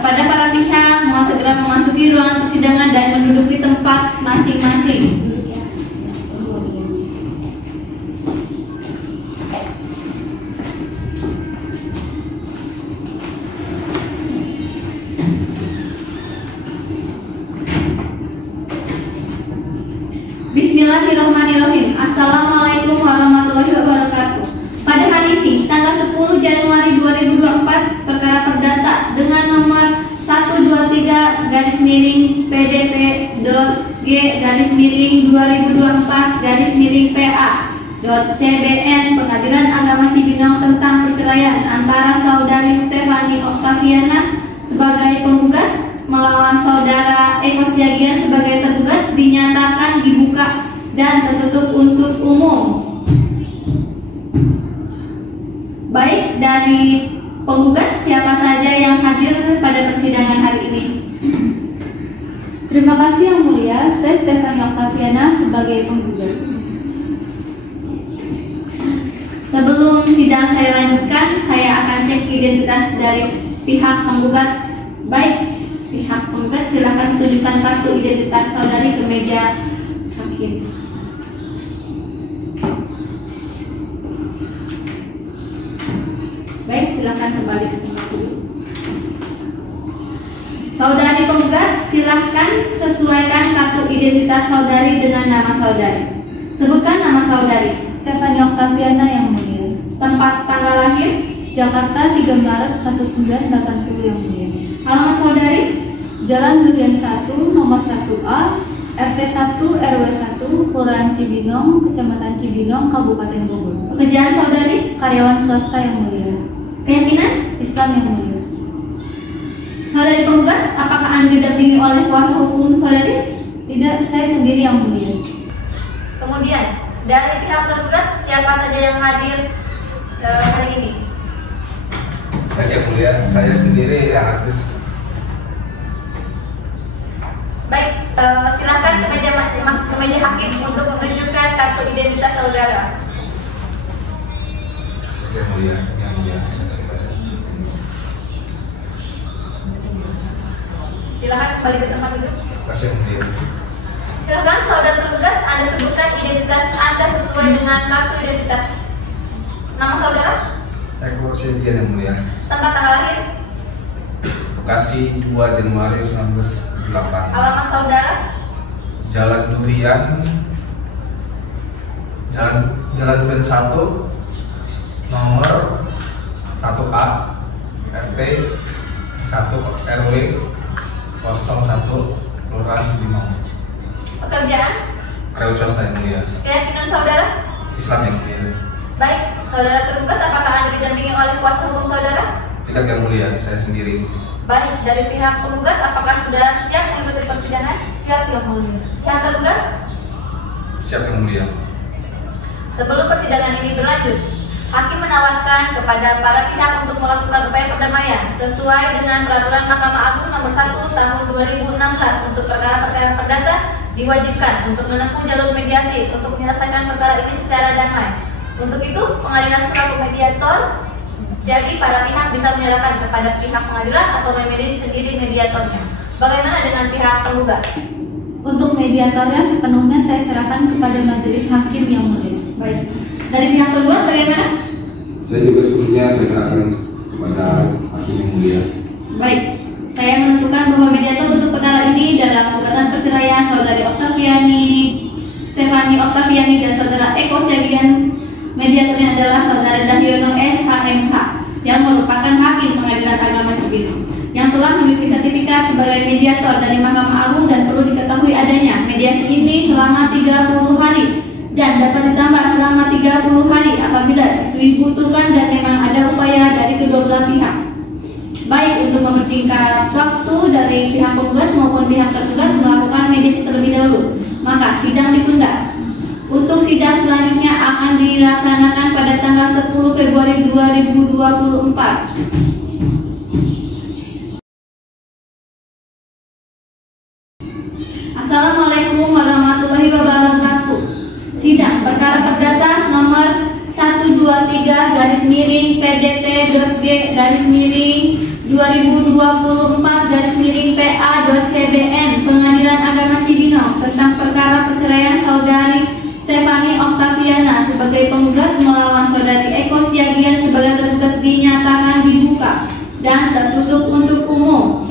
Kepada para pihak, mohon segera memasuki ruangan persidangan dan menduduki tempat masing-masing. Bismillahirrahmanirrahim. Assalamualaikum warahmatullahi wabarakatuh. Pada hari ini, tanggal 10 Januari 2024, perkara perdata dengan nomor 123-PDT-G-PA.CBN Pengadilan Agama Cibinong tentang perceraian antara saudari Stefani Oktaviana sebagai penggugat melawan saudara Eko Siagian sebagai tergugat dinyatakan dibuka dan tertutup untuk umum. Baik, dari penggugat siapa saja yang hadir pada persidangan hari ini? Terima kasih Yang Mulia, saya Stefani Oktaviana sebagai penggugat. Sebelum sidang saya lanjutkan, saya akan cek identitas dari pihak penggugat. Baik, pihak penggugat silakan tunjukkan kartu identitas saudari ke meja hakim. Baik, silakan kembali ke tempat duduk. Saudari penggugat, silakan sesuaikan kartu identitas saudari dengan nama saudari. Sebutkan nama saudari. Stefani Oktaviana Yang Mulia. Tempat tanggal lahir Jakarta 3 Maret 1980 Yang Mulia. Alamat saudari Jalan Durian 1 nomor 1A RT 1 RW 1 Kelurahan Cibinong, Kecamatan Cibinong, Kabupaten Bogor. Pekerjaan saudari Karyawan swasta Yang Mulia. keyakinan Islam Yang Mulia. saudari penggugat, apakah Anda didampingi oleh kuasa hukum saudari? Tidak, saya sendiri Yang Mulia. Kemudian dari pihak tergugat siapa saja yang hadir hari ini? Yang Mulia, saya sendiri yang hadir. Baik, silakan ke meja hakim untuk menunjukkan kartu identitas saudara. Yang Mulia, yang Mulia. Silakan kembali ke tempat duduk. Terima kasih Yang Mulia. Silakan saudara tergugat, Anda sebutkan identitas Anda sesuai dengan kartu identitas. Nama saudara? Eko Siagian Yang Mulia. Tempat tanggal lahir? Bekasi 2 Januari 1978. Alamat saudara? Jalan Durian, Jalan Durian 1 nomor 1A RT 1 RW 01 Kelurahan Cibinong. Pekerjaan? Karyawan swasta Yang Mulia. Keyakinan saudara? Islam Yang Mulia. Baik, saudara tergugat, apakah Anda didampingi oleh kuasa hukum saudara? Tidak Yang Mulia, saya sendiri. Baik, dari pihak penggugat, apakah sudah siap mengikuti persidangan? Siap Yang Mulia. Pihak tergugat? Siap Yang Mulia. Sebelum persidangan ini berlanjut, hakim menawarkan kepada para pihak untuk melakukan upaya perdamaian sesuai dengan peraturan Mahkamah Agung nomor 1 tahun 2016 untuk perkara-perkara perdata diwajibkan untuk menempuh jalur mediasi untuk menyelesaikan perkara ini secara damai. Untuk itu, pengadilan selaku mediator, jadi para pihak bisa menyerahkan kepada pihak pengadilan atau memilih sendiri mediatornya. Bagaimana dengan pihak penggugat? Untuk mediatornya sepenuhnya saya serahkan kepada majelis hakim Yang Mulia. Baik. Dari pihak tergugat bagaimana? Saya juga sepenuhnya saya serahkan kepada hakim Yang Mulia. Baik. Saya menentukan bahwa mediator untuk perkara ini dalam gugatan perceraian saudari Stefani Oktaviani dan saudara Eko Siagian. Mediatornya adalah saudara Dahyono SHMH yang merupakan hakim Pengadilan Agama Cibinong yang telah memiliki sertifikat sebagai mediator dari Mahkamah Agung, dan perlu diketahui adanya mediasi ini selama 30 hari dan dapat ditambah selama 30 hari apabila dibutuhkan dan memang ada upaya dari kedua belah pihak. Baik, untuk mempersingkat waktu dari pihak penggugat maupun pihak tergugat melakukan mediasi terlebih dahulu, maka sidang ditunda. Untuk sidang selanjutnya akan dilaksanakan pada tanggal 10 Februari 2024. Assalamualaikum warahmatullahi wabarakatuh. Sidang perkara perdata nomor 123/PDT 2024/PA.CBN Pengadilan Agama Cibinong tentang perkara perceraian saudari Stefani Octaviana sebagai penggugat melawan saudari Eko Siagian sebagai tergugat dinyatakan dibuka dan tertutup untuk umum.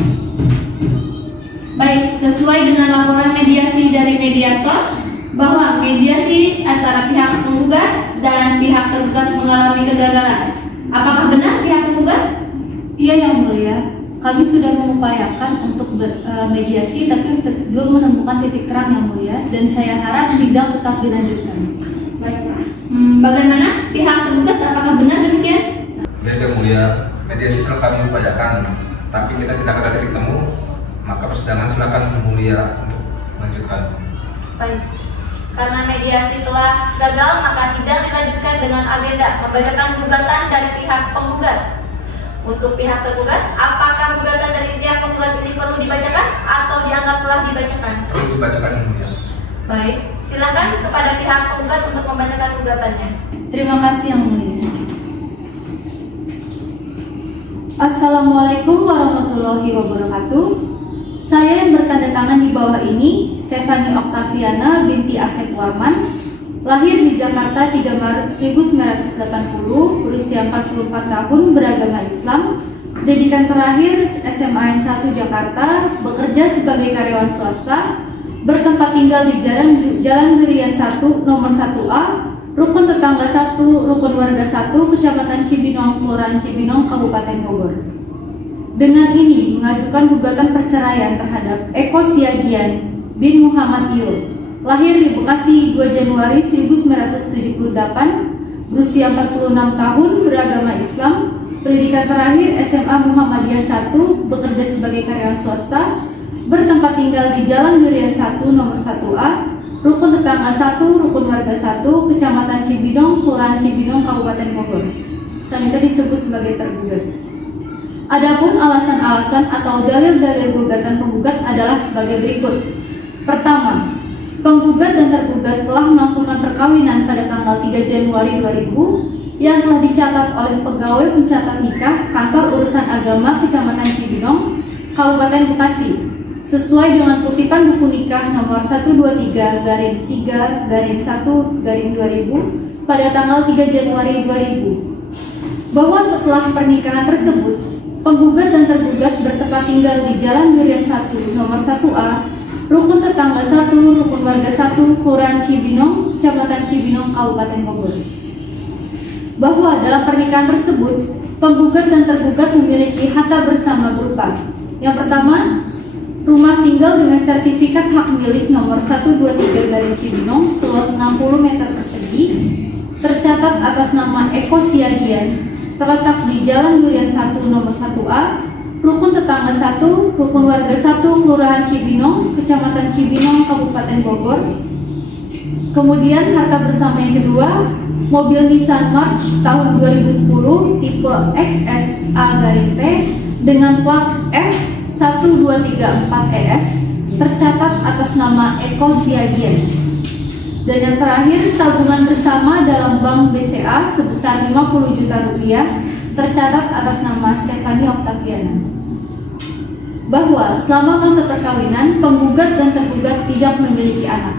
Baik, sesuai dengan laporan mediasi dari mediator bahwa mediasi antara pihak penggugat dan pihak tergugat mengalami kegagalan. Apakah benar pihak penggugat? Iya Yang Mulia, kami sudah mengupayakan untuk mediasi tapi belum menemukan titik terang Yang Mulia, dan saya harap sidang tetap dilanjutkan. Baik. Bagaimana pihak tergugat, apakah benar demikian? Yang Mulia, mediasi telah kami upayakan, tapi kita tidak ada titik temu, maka persidangan silakan Yang Mulia untuk melanjutkan. Baik. Karena mediasi telah gagal, maka sidang dilanjutkan dengan agenda membacakan gugatan dari pihak penggugat. Untuk pihak tergugat, apakah gugatan dari pihak penggugat ini perlu dibacakan atau dianggap telah dibacakan? Perlu dibacakan Yang Mulia. Baik, silakan kepada pihak penggugat untuk membacakan gugatannya. Terima kasih Yang Mulia. Assalamualaikum warahmatullahi wabarakatuh. Saya yang bertanda tangan di bawah ini, Stefani Octaviana binti Asep Warman, lahir di Jakarta 3 Maret 1980, berusia 44 tahun, beragama Islam, pendidikan terakhir SMA N1 Jakarta, bekerja sebagai karyawan swasta, bertempat tinggal di Jalan Durian 1, nomor 1A, Rukun Tetangga 1, Rukun Warga 1, Kecamatan Cibinong, Kelurahan Cibinong, Kabupaten Bogor. Dengan ini mengajukan gugatan perceraian terhadap Eko Siagian bin Muhammad Iyo, lahir di Bekasi 2 Januari 1978, berusia 46 tahun, beragama Islam, pendidikan terakhir SMA Muhammadiyah 1, bekerja sebagai karyawan swasta, bertempat tinggal di Jalan Durian 1, nomor 1A, Rukun Tetangga 1, Rukun Warga 1, Kecamatan Cibinong, Kelurahan Cibinong, Kabupaten Bogor. Selanjutnya disebut sebagai tergugat. Adapun alasan-alasan atau dalil-dalil gugatan penggugat adalah sebagai berikut. Pertama, penggugat dan tergugat telah melangsungkan perkawinan pada tanggal 3 Januari 2000 yang telah dicatat oleh pegawai pencatat nikah Kantor Urusan Agama Kecamatan Cibinong, Kabupaten Bekasi, sesuai dengan kutipan buku nikah nomor 123-3-1-2000 pada tanggal 3 Januari 2000. Bahwa setelah pernikahan tersebut, penggugat dan tergugat bertempat tinggal di Jalan Durian 1, nomor 1A, Rukun Tetangga 1, Rukun Warga 1, Kelurahan Cibinong, Kecamatan Cibinong, Kabupaten Bogor. Bahwa dalam pernikahan tersebut, penggugat dan tergugat memiliki harta bersama berupa: yang pertama, rumah tinggal dengan sertifikat hak milik nomor 123 Cibinong seluas 60 meter persegi, tercatat atas nama Eko Siagian, terletak di Jalan Durian 1, nomor 1A, Rukun Tetangga 1, Rukun Warga 1, Kelurahan Cibinong, Kecamatan Cibinong, Kabupaten Bogor. Kemudian harta bersama yang kedua, mobil Nissan March tahun 2010 tipe XSA-T dengan plat F1234ES, tercatat atas nama Eko Siagian. Dan yang terakhir, tabungan bersama dalam bank BCA sebesar 50 juta rupiah, tercatat atas nama Stefani Octaviana. Bahwa selama masa perkawinan, penggugat dan tergugat tidak memiliki anak.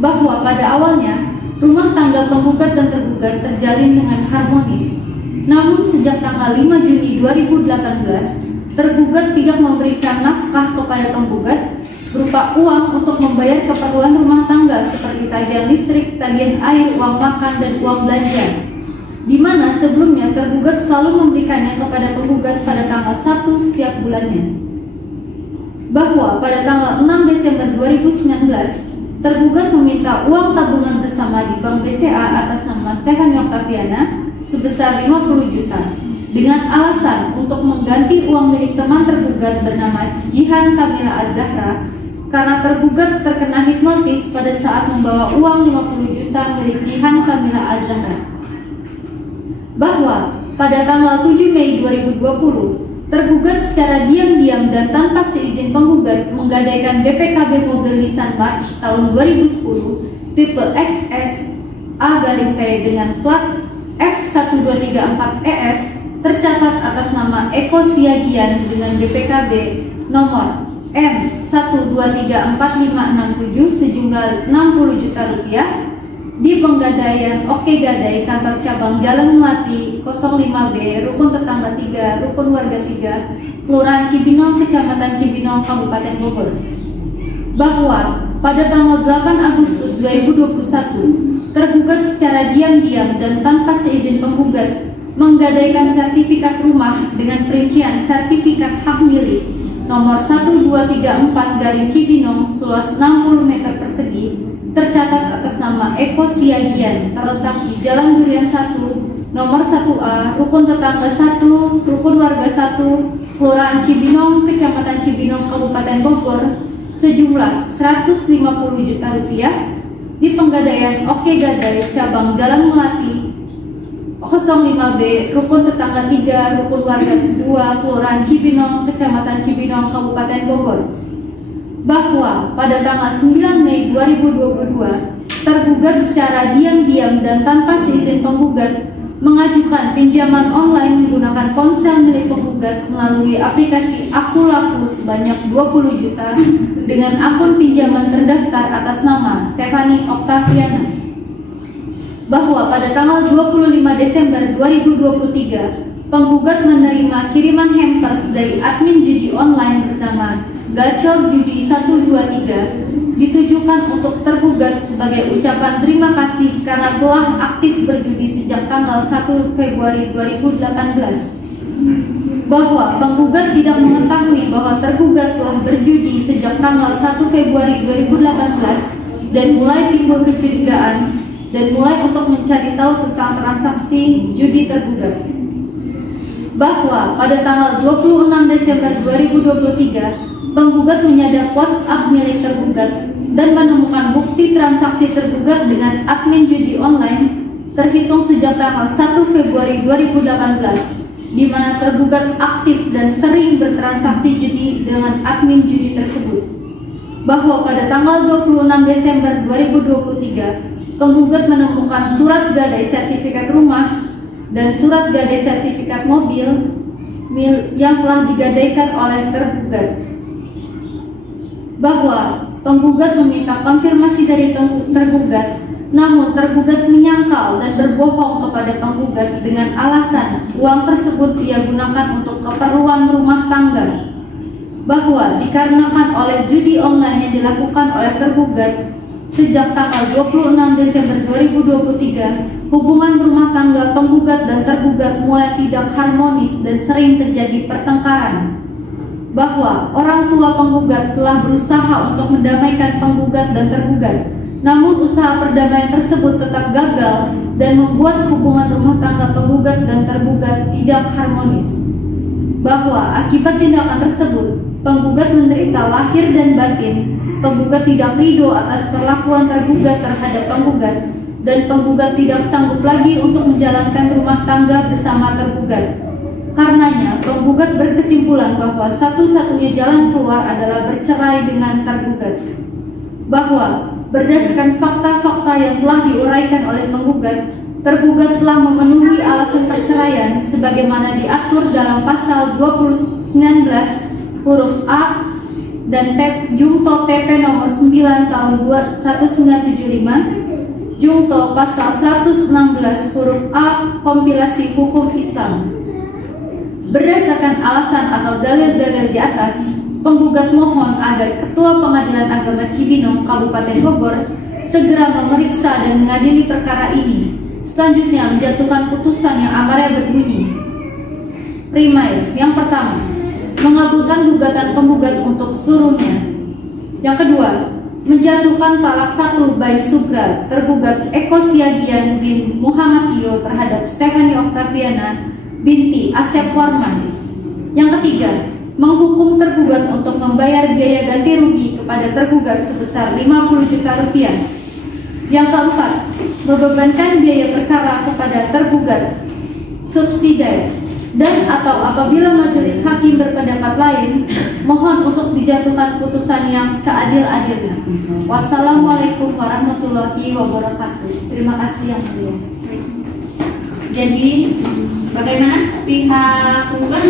Bahwa pada awalnya, rumah tangga penggugat dan tergugat terjalin dengan harmonis. Namun sejak tanggal 5 Juni 2018, tergugat tidak memberikan nafkah kepada penggugat berupa uang untuk membayar keperluan rumah tangga seperti tagihan listrik, tagihan air, uang makan, dan uang belanja, di mana sebelumnya tergugat selalu memberikannya kepada penggugat pada tanggal 1 setiap bulannya. Bahwa pada tanggal 6 Desember 2019, tergugat meminta uang tabungan bersama di Bank BCA atas nama Stefani Octaviana sebesar 50 juta dengan alasan untuk mengganti uang milik teman tergugat bernama Jihan Kamila Azahra, karena tergugat terkena hipnotis pada saat membawa uang 50 juta milik Jihan Kamila Azahra. Bahwa pada tanggal 7 Mei 2020, tergugat secara diam-diam dan tanpa seizin penggugat menggadaikan BPKB mobil Nissan March tahun 2010 tipe XSA-T dengan plat F1234ES tercatat atas nama Eko Siagian dengan BPKB nomor M1234567 sejumlah 60 juta rupiah di Penggadaian Oke Gadai kantor cabang Jalan Melati 05B Rukun Tetangga 3 Rukun Warga 3 Kelurahan Cibinong Kecamatan Cibinong Kabupaten Bogor, bahwa pada tanggal 8 Agustus 2021 tergugat secara diam-diam dan tanpa seizin penggugat menggadaikan sertifikat rumah dengan perincian sertifikat hak milik nomor 1234 Cibinong seluas 60 meter persegi tercatat atas nama Eko Siagian terletak di Jalan Durian 1 nomor 1A Rukun Tetangga 1 Rukun Warga 1 Kelurahan Cibinong Kecamatan Cibinong Kabupaten Bogor sejumlah 150 juta rupiah di Penggadaian Oke Gadai cabang Jalan Melati 05B Rukun Tetangga 3 Rukun Warga 2 Kelurahan Cibinong Kecamatan Cibinong Kabupaten Bogor, bahwa pada tanggal 9 Mei 2022 tergugat secara diam-diam dan tanpa seizin penggugat mengajukan pinjaman online menggunakan ponsel milik penggugat melalui aplikasi Aku Laku sebanyak 20 juta dengan akun pinjaman terdaftar atas nama Stefani Oktaviana, bahwa pada tanggal 25 Desember 2023 penggugat menerima kiriman hampers dari admin judi online bernama Gacor Judi 123 ditujukan untuk tergugat sebagai ucapan terima kasih karena telah aktif berjudi sejak tanggal 1 Februari 2018, bahwa penggugat tidak mengetahui bahwa tergugat telah berjudi sejak tanggal 1 Februari 2018 dan mulai timbul kecurigaan dan mulai untuk mencari tahu tentang transaksi judi tergugat, bahwa pada tanggal 26 Desember 2023 penggugat menyadap WhatsApp milik tergugat dan menemukan bukti transaksi tergugat dengan admin judi online terhitung sejak tanggal 1 Februari 2018, di mana tergugat aktif dan sering bertransaksi judi dengan admin judi tersebut, bahwa pada tanggal 26 Desember 2023 penggugat menemukan surat gadai sertifikat rumah dan surat gadai sertifikat mobil yang telah digadaikan oleh tergugat, bahwa penggugat meminta konfirmasi dari tergugat, namun tergugat menyangkal dan berbohong kepada penggugat dengan alasan uang tersebut ia gunakan untuk keperluan rumah tangga, bahwa dikarenakan oleh judi online yang dilakukan oleh tergugat sejak tanggal 26 Desember 2023, hubungan rumah tangga penggugat dan tergugat mulai tidak harmonis dan sering terjadi pertengkaran, bahwa orang tua penggugat telah berusaha untuk mendamaikan penggugat dan tergugat, namun usaha perdamaian tersebut tetap gagal dan membuat hubungan rumah tangga penggugat dan tergugat tidak harmonis, bahwa akibat tindakan tersebut penggugat menderita lahir dan batin. Penggugat tidak ridho atas perlakuan tergugat terhadap penggugat dan penggugat tidak sanggup lagi untuk menjalankan rumah tangga bersama tergugat. Karenanya, penggugat berkesimpulan bahwa satu-satunya jalan keluar adalah bercerai dengan tergugat, bahwa berdasarkan fakta-fakta yang telah diuraikan oleh penggugat, tergugat telah memenuhi alasan perceraian sebagaimana diatur dalam pasal 19 huruf A dan Jungto PP nomor 9 tahun 1975, Jungto pasal 116 huruf A kompilasi hukum Islam. Berdasarkan alasan atau dalil-dalil di atas, penggugat mohon agar Ketua Pengadilan Agama Cibinong Kabupaten Bogor segera memeriksa dan mengadili perkara ini. Selanjutnya menjatuhkan putusan yang amarnya berbunyi: Primair, yang pertama, mengabulkan gugatan penggugat untuk seluruhnya. Yang kedua, menjatuhkan talak 1 bain sugra tergugat Eko Siagian bin Muhammad Iyo terhadap Stefani Oktaviana binti Asep Warman. Yang ketiga, menghukum tergugat untuk membayar biaya ganti rugi kepada tergugat sebesar 50 juta rupiah. Yang keempat, membebankan biaya perkara kepada tergugat subsidiar, dan atau apabila majelis hakim berpendapat lain, mohon untuk dijatuhkan putusan yang seadil-adilnya. Wassalamualaikum warahmatullahi wabarakatuh. Terima kasih yang mulia. Jadi Bagaimana pihak penggugat?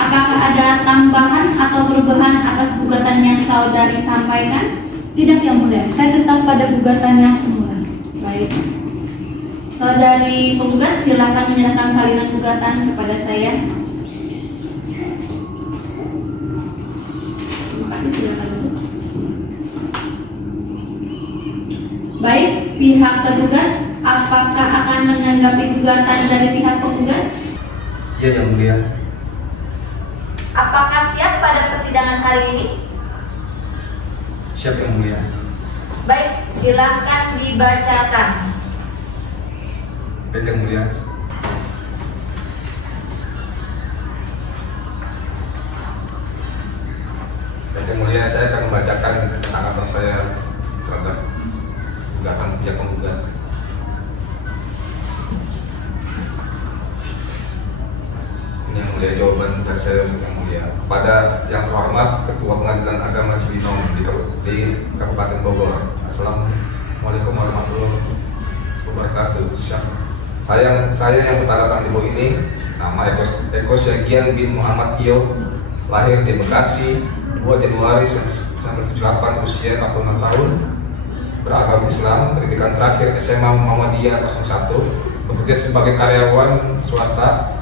Apakah ada tambahan atau perubahan atas gugatan yang saudari sampaikan? Tidak yang mulia, saya tetap pada gugatan yang semula. Baik. Saudari penggugat, silakan menyerahkan salinan gugatan kepada saya. Terima kasih, silakan duduk. Baik, pihak tergugat, apakah akan menanggapi gugatan dari pihak penggugat? Iya yang mulia. Apakah siap pada persidangan hari ini? Siap yang mulia. Baik, silakan dibacakan. Baik yang mulia. Baik yang mulia, saya akan membacakan tanggapan saya terhadap gugatan pihak penggugat. Ini yang mulia jawaban dari saya yang mulia. Kepada yang terhormat Ketua Pengadilan Agama Cibinong di Kabupaten Bogor. Assalamualaikum warahmatullahi wabarakatuh. Saya yang bertanda tangan di bawah ini, nama Eko Syagian bin Muhammad Iyo, lahir di Bekasi 2 Januari 1978, usia 46 tahun, beragama Islam, pendidikan terakhir SMA Muhammadiyah 01, bekerja sebagai karyawan swasta,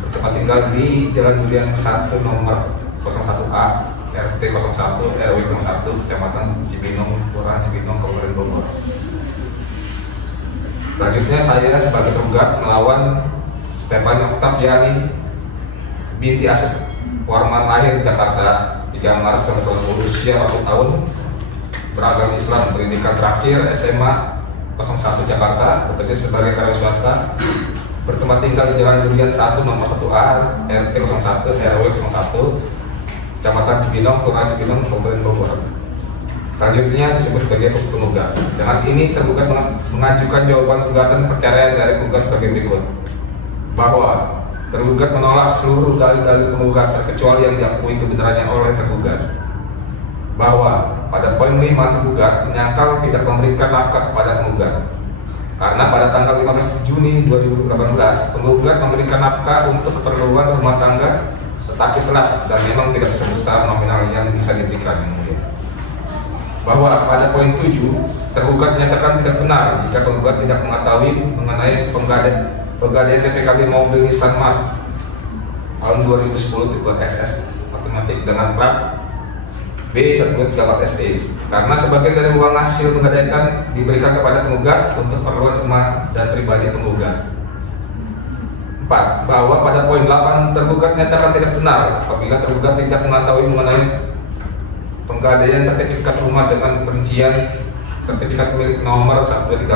bertempat tinggal di Jalan Durian 1 nomor 01A RT 01 RW 01 Kecamatan Cibinong, Kelurahan Cibinong, Kabupaten Bogor. Selanjutnya saya sebagai tergugat melawan Stefani Oktaviani binti Asep Warman, lahir di Jakarta 3 Maret 1990, usia 40 tahun, beragama Islam, pendidikan terakhir SMA 01 Jakarta, bekerja sebagai karyawan swasta, bertempat tinggal di Jalan Durian 1 nomor 1A RT 01 RW 01 Kecamatan Cibinong, Kelurahan Cibinong, Kabupaten Bogor. Selanjutnya disebut sebagai penggugat. Dengan ini tergugat mengajukan jawaban gugatan perceraian dari penggugat sebagai berikut: bahwa tergugat menolak seluruh dalil-dalil penggugat terkecuali yang diakui kebenarannya oleh tergugat. Bahwa pada poin 5 tergugat menyangkal tidak memberikan nafkah kepada penggugat karena pada tanggal 15 Juni 2018 penggugat memberikan nafkah untuk keperluan rumah tangga tetapi telat dan memang tidak sebesar nominal yang bisa diberikan. Bahwa pada poin 7 tergugat menyatakan tidak benar jika penggugat tidak mengetahui mengenai penggadaian PPKB mobil Nissan Mas tahun 2010 tipe SS otomatis dengan plat B1234SE karena sebagian dari uang hasil penggadaian diberikan kepada penggugat untuk keperluan rumah dan pribadi penggugat. 4. Bahwa pada poin 8 tergugat menyatakan tidak benar apabila tergugat tidak mengetahui mengenai penggadaian sertifikat rumah dengan perincian sertifikat milik nomor 1234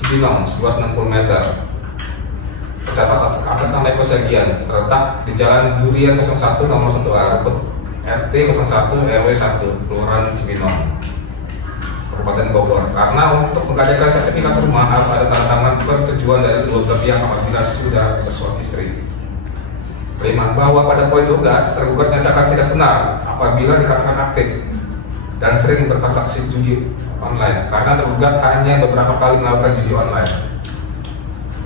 Cibinong seluas 60 meter tercatat atas nama Eko Syagian, terletak di Jalan Durian 01 nomor 1A RT 01 RW 1 Kelurahan Cibinong, Kabupaten Bogor. Karena untuk menggadaikan sertifikat rumah harus ada tanda tangan persetujuan dari kedua belah pihak apabila sudah bersuami istri. 5. Bahwa pada poin 12 tergugat menyatakan tidak benar apabila dikatakan aktif dan sering bertransaksi judi online karena tergugat hanya beberapa kali melakukan judi online.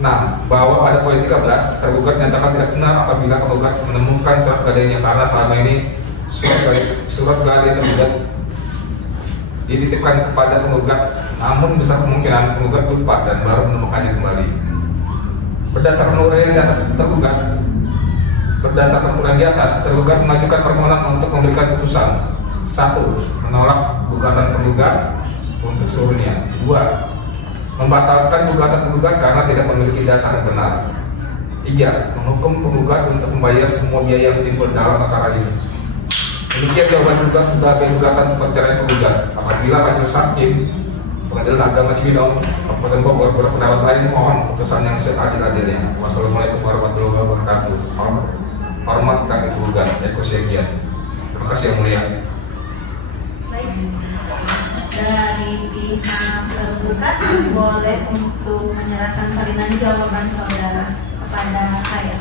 6. Bahwa pada poin 13 tergugat menyatakan tidak benar apabila penggugat menemukan surat gadainya karena selama ini surat gadai tergugat dititipkan kepada penggugat, namun besar kemungkinan penggugat lupa dan baru menemukannya kembali. Berdasarkan uraian di atas tergugat mengajukan permohonan untuk memberikan putusan: 1. Menolak gugatan penggugat untuk seluruhnya. 2. Membatalkan gugatan penggugat karena tidak memiliki dasar yang benar. 3. Menghukum penggugat untuk membayar semua biaya yang timbul dalam perkara ini. Demikian jawaban gugat sebagai gugatan perceraian penggugat. Apabila Majelis Hakim Pengadilan Agama Cibinong Kabupaten Bogor berpendapat lain, mohon putusan yang seadil-adilnya. Wassalamualaikum warahmatullahi wabarakatuh. Hormat kami penggugat Eko Syagian. Terima kasih yang mulia. Baik, dari pihak tergugat boleh untuk menyerahkan salinan jawaban saudara kepada saya.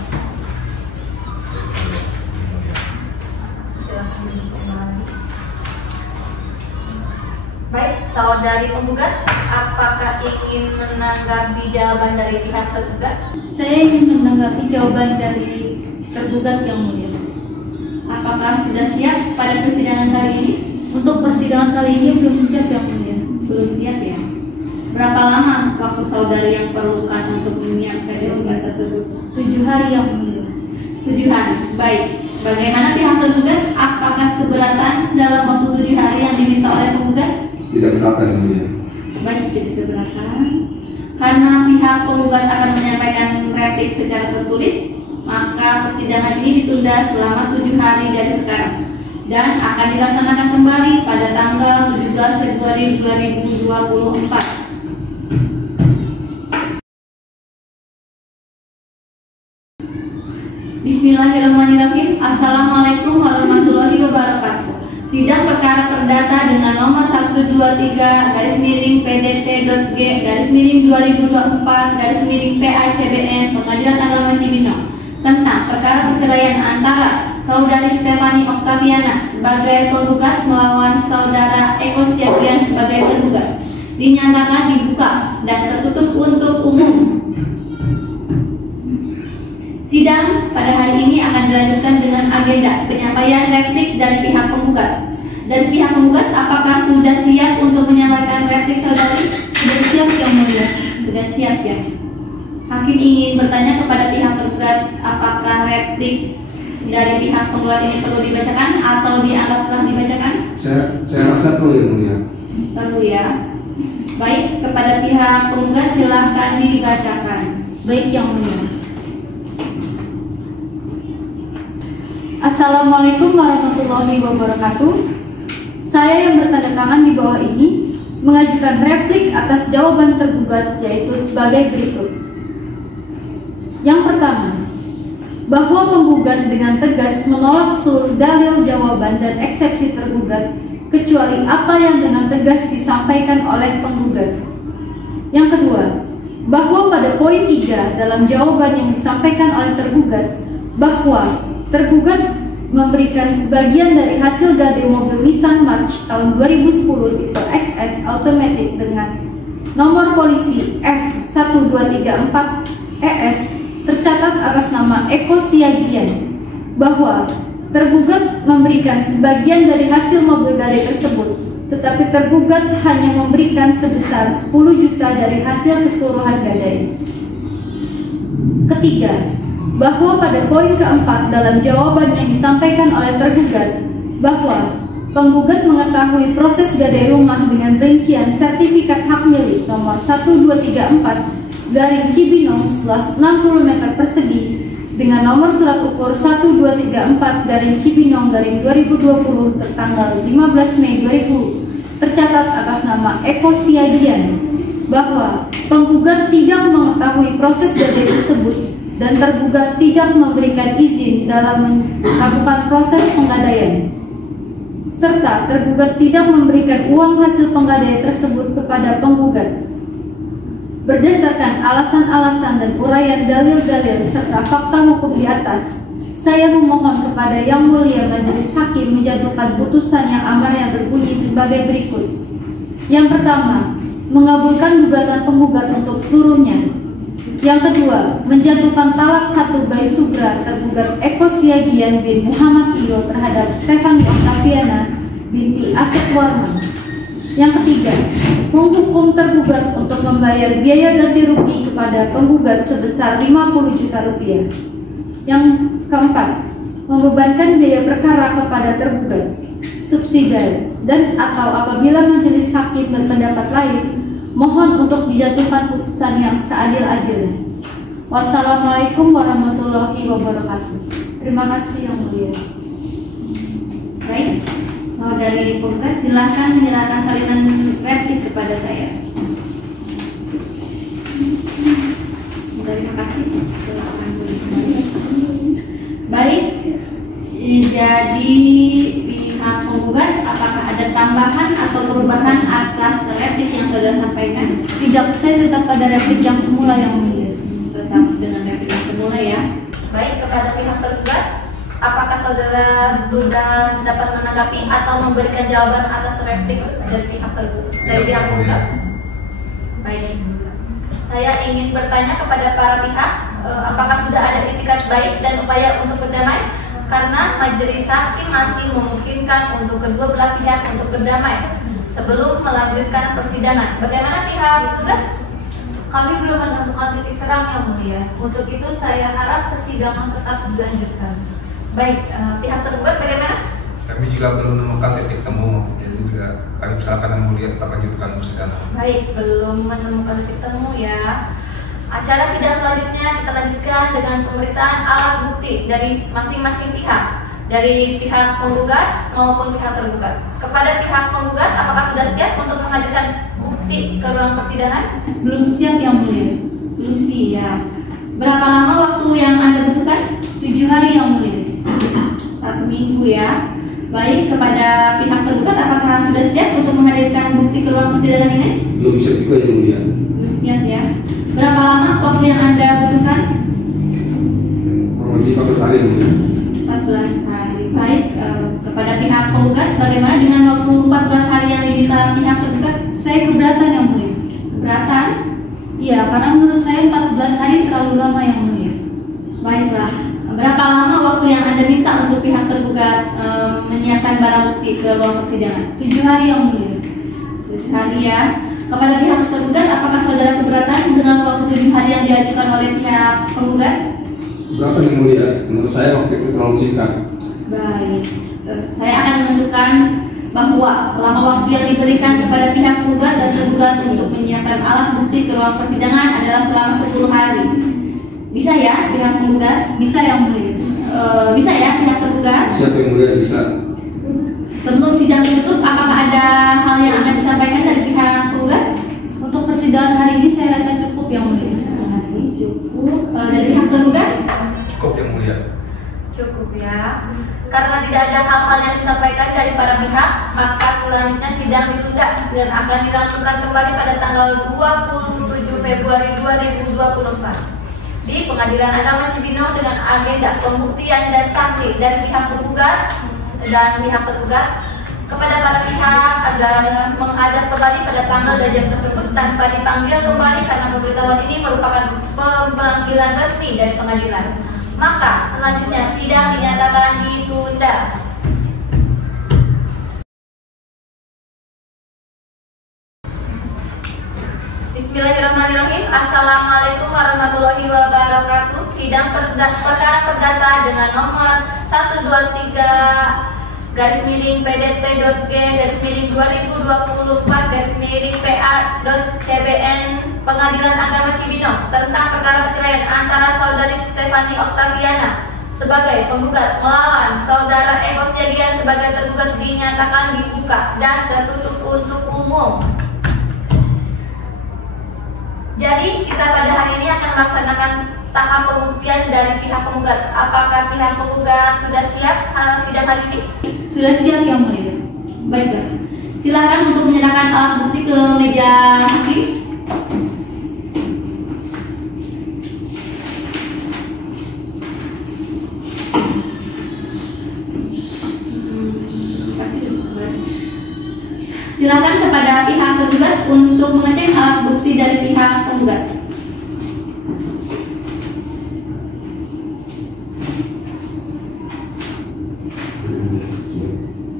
Baik, Saudari penggugat, apakah ingin menanggapi jawaban dari pihak tergugat? Saya ingin menanggapi jawaban dari tergugat yang mulia. Apakah sudah siap pada persidangan kali ini? Untuk persidangan kali ini belum siap yang mulia. Belum siap ya? Berapa lama waktu saudari yang perlukan untuk menyiapkan jawaban tersebut? 7 hari yang mulia. 7 hari, baik. Bagaimana pihak tergugat? Apakah keberatan dalam waktu 7 hari yang diminta oleh penggugat? Tidak keberatan yang mulia. Baik, tidak keberatan. Karena pihak penggugat akan menyampaikan replik secara tertulis, maka persidangan ini ditunda selama 7 hari dari sekarang dan akan dilaksanakan kembali pada tanggal 17 Februari 2024. Bismillahirrahmanirrahim. Assalamualaikum warahmatullahi wabarakatuh. Sidang perkara perdata dengan nomor 123-PDT.G/2024-PACBN Pengadilan Agama Cibinong tentang perkara perceraian antara Saudari Stefani Octaviana sebagai penggugat melawan Saudara Eko Siagian sebagai tergugat dinyatakan dibuka dan tertutup untuk umum. Sidang pada hari ini akan dilanjutkan dengan agenda penyampaian replik dari pihak penggugat. Dari pihak penggugat, apakah sudah siap untuk menyampaikan replik saudari? Sudah siap yang mulia. Sudah siap ya. Hakim ingin bertanya kepada pihak tergugat, apakah replik dari pihak penggugat ini perlu dibacakan atau dianggap telah dibacakan? Saya rasa perlu yang mulia. Perlu ya. Baik, kepada pihak penggugat silakan dibacakan. Baik yang mulia. Assalamualaikum warahmatullahi wabarakatuh. Saya yang bertanda tangan di bawah ini mengajukan replik atas jawaban tergugat, yaitu sebagai berikut. Yang pertama, bahwa penggugat dengan tegas menolak seluruh dalil jawaban dan eksepsi tergugat kecuali apa yang dengan tegas disampaikan oleh penggugat. Yang kedua, bahwa pada poin 3 dalam jawaban yang disampaikan oleh tergugat bahwa tergugat memberikan sebagian dari hasil gade mobil Nissan March tahun 2010 tipe XS automatic dengan nomor polisi F1234ES tercatat atas nama Eko Siagian, bahwa tergugat memberikan sebagian dari hasil mobil gade tersebut, tetapi tergugat hanya memberikan sebesar 10 juta dari hasil keseluruhan gadai. Ketiga, bahwa pada poin keempat dalam jawaban yang disampaikan oleh tergugat bahwa penggugat mengetahui proses gadai rumah dengan rincian sertifikat hak milik nomor 1234 Cibinong seluas 60 meter persegi dengan nomor surat ukur 1234 Cibinong 2020 tertanggal 15 Mei 2000 tercatat atas nama Eko Siagian, bahwa penggugat tidak mengetahui proses gadai tersebut dan tergugat tidak memberikan izin dalam melakukan proses penggadaian, serta tergugat tidak memberikan uang hasil penggadaian tersebut kepada penggugat. Berdasarkan alasan-alasan dan uraian dalil-dalil serta fakta hukum di atas, saya memohon kepada Yang Mulia Majelis Hakim menjatuhkan putusan yang amar yang berbunyi sebagai berikut. Yang pertama, mengabulkan gugatan penggugat untuk seluruhnya. Yang kedua, menjatuhkan talak 1 bayi sugra tergugat Eko Siagian bin Muhammad Iyo terhadap Stefani Octaviana binti Asep Warman. Yang ketiga, menghukum tergugat untuk membayar biaya ganti rugi kepada penggugat sebesar 50 juta rupiah. Yang keempat, membebankan biaya perkara kepada tergugat, subsidiar, dan atau apabila majelis hakim berpendapat lain, mohon untuk dijatuhkan putusan yang seadil-adilnya. Wassalamualaikum warahmatullahi wabarakatuh. Terima kasih yang mulia. Baik, saudari penggugat silakan menyerahkan salinan replik kepada saya. Terima kasih. Baik, jadi pihak penggugat apakah ada tambahan atau perubahan atas replik yang sudah sampaikan? Tidak, saya tetap pada replik yang semula yang mulia. Tetap dengan replik yang semula ya. Baik, kepada pihak tergugat, apakah saudara sudah dapat menanggapi atau memberikan jawaban atas replik dari pihak penggugat? Baik. Saya ingin bertanya kepada para pihak, apakah sudah ada itikat baik dan upaya untuk berdamai? Karena majelis hakim masih memungkinkan untuk kedua belah pihak untuk berdamai sebelum melanjutkan persidangan. Bagaimana pihak penggugat? Kami belum menemukan titik terang yang mulia. Untuk itu saya harap persidangan tetap dilanjutkan. Baik, pihak tergugat bagaimana? Kami juga belum menemukan titik temu, jadi juga kami persilakan yang mulia tetap lanjutkan persidangan. Baik, belum menemukan titik temu ya. Acara sidang selanjutnya kita lanjutkan dengan pemeriksaan alat bukti dari masing-masing pihak, dari pihak penggugat maupun pihak tergugat. Kepada pihak penggugat, apakah sudah siap untuk menghadirkan bukti ke ruang persidangan? Belum siap yang mulia. Belum siap. Berapa lama waktu yang Anda butuhkan? 7 hari yang mulia. 1 minggu ya. Baik, kepada pihak tergugat, apakah sudah siap untuk menghadirkan bukti ke ruang persidangan ini? Belum bisa juga yang mulia. Belum siap ya. Berapa lama waktu yang Anda butuhkan? Kurang lebih 14 hari yang mulia. 14 hari. Baik, kepada pihak penggugat, bagaimana dengan waktu 14 hari yang diminta pihak tergugat? Saya keberatan yang mulia. Keberatan? Iya, karena menurut saya 14 hari terlalu lama yang mulia. Baiklah. Berapa lama waktu yang Anda minta untuk pihak tergugat menyiapkan barang bukti ke ruang persidangan? 7 hari yang mulia. 7 hari ya. Kepada pihak tergugat, apakah saudara keberatan dengan waktu 7 hari yang diajukan oleh pihak penggugat? Berapa yang mulia? Menurut saya waktu itu terlalu singkat. Baik. Saya akan menentukan bahwa lama waktu yang diberikan kepada pihak penggugat dan tergugat untuk menyiapkan alat bukti ke ruang persidangan adalah selama 10 hari. Bisa ya pihak penggugat? Bisa yang mulia. Bisa ya pihak tergugat? Siapa yang mulia bisa? Sebelum sidang ditutup, apakah ada hal yang akan disampaikan dari pihak penggugat? Untuk persidangan hari ini saya rasa cukup yang mulia. Cukup. Dari pihak tergugat? Cukup yang mulia. Cukup ya. Karena tidak ada hal-hal yang disampaikan dari para pihak, maka selanjutnya sidang ditunda dan akan dilangsungkan kembali pada tanggal 27 Februari 2024 di Pengadilan Agama Cibinong dengan agenda pembuktian dan saksi dari pihak penggugat dan pihak tergugat kepada para pihak agar menghadap kembali pada tanggal dan jam tersebut tanpa dipanggil kembali karena pemberitahuan ini merupakan pemanggilan resmi dari pengadilan. Maka selanjutnya sidang dinyatakan ditunda. Bismillahirrahmanirrahim. Assalamualaikum warahmatullahi wabarakatuh. Sidang perkara perdata dengan nomor 123-G/2024-PA.CBN Pengadilan Agama Cibinong tentang perkara perceraian antara saudari Stefani Oktaviana sebagai penggugat melawan saudara Eko Siagian sebagai tergugat dinyatakan dibuka dan tertutup untuk umum. Jadi kita pada hari ini akan melaksanakan tahap pembuktian dari pihak penggugat. Apakah pihak penggugat sudah siap sidang hari ini? Sudah siap yang mulia. Baiklah. Silakan untuk menyerahkan alat bukti ke meja hakim. Silakan kepada pihak tergugat untuk mengecek alat bukti dari pihak penggugat.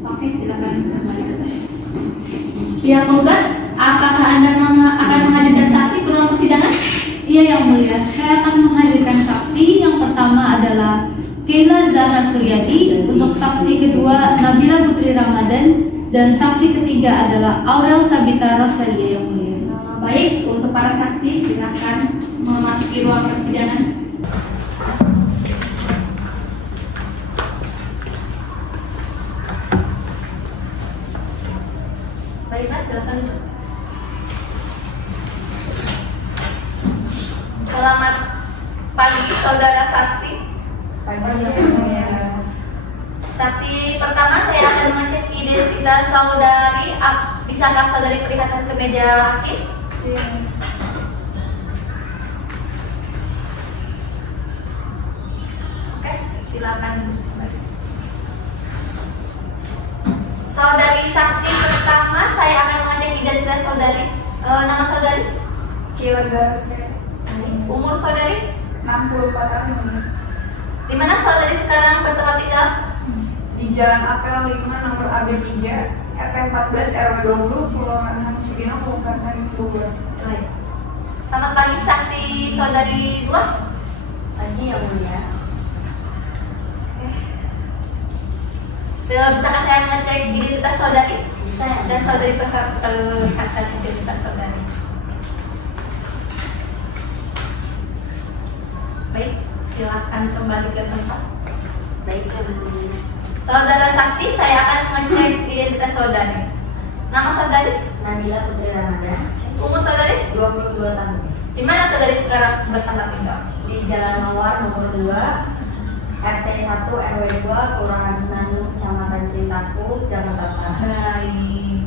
Oke, silakan kembali ke saya. Pihak penggugat, apakah Anda akan menghadirkan saksi ke ruang persidangan? Iya yang mulia, saya akan menghadirkan saksi. Yang pertama adalah Keila Zahra Suryadi, untuk saksi kedua Nabila Putri Ramadan, dan saksi ketiga adalah Aurel Sabita Rosalia yang mulia. Baik, untuk para saksi silakan memasuki ruang persidangan. Baiklah, silakan duduk. Selamat pagi saudara saksi. Saksi pertama saya akan mengecek identitas saudari. Bisakah saudari perlihatkan ke meja hakim? Oke, silakan. Saudari saksi pertama, saya akan mengecek identitas saudari. Nama saudari? Kila Garasme. Umur saudari? 64 tahun. Di mana saudari sekarang bertempat tinggal? Di Jalan Apel 5 nomor AB3 RT 14 RW 20 Kelurahan Cibinong Kabupaten Bogor. Baik. Selamat pagi saksi saudari 2. Pagi ya mulia. Bisakah saya mengecek identitas saudari? Bisa ya. Dan saudari perlihatkan identitas saudari. Baik, silakan kembali ke tempat. Baik. Saudara saksi, saya akan mengecek identitas saudari. Nama saudari? Nabila Putri Ramadan. Umur saudari? 22 tahun. Di mana saudari sekarang bertempat tinggal? Di Jalan Mawar nomor 2, RT 1 RW 2, Kelurahan Senandung, Kecamatan Cintaku, Jakarta Barat. Baik.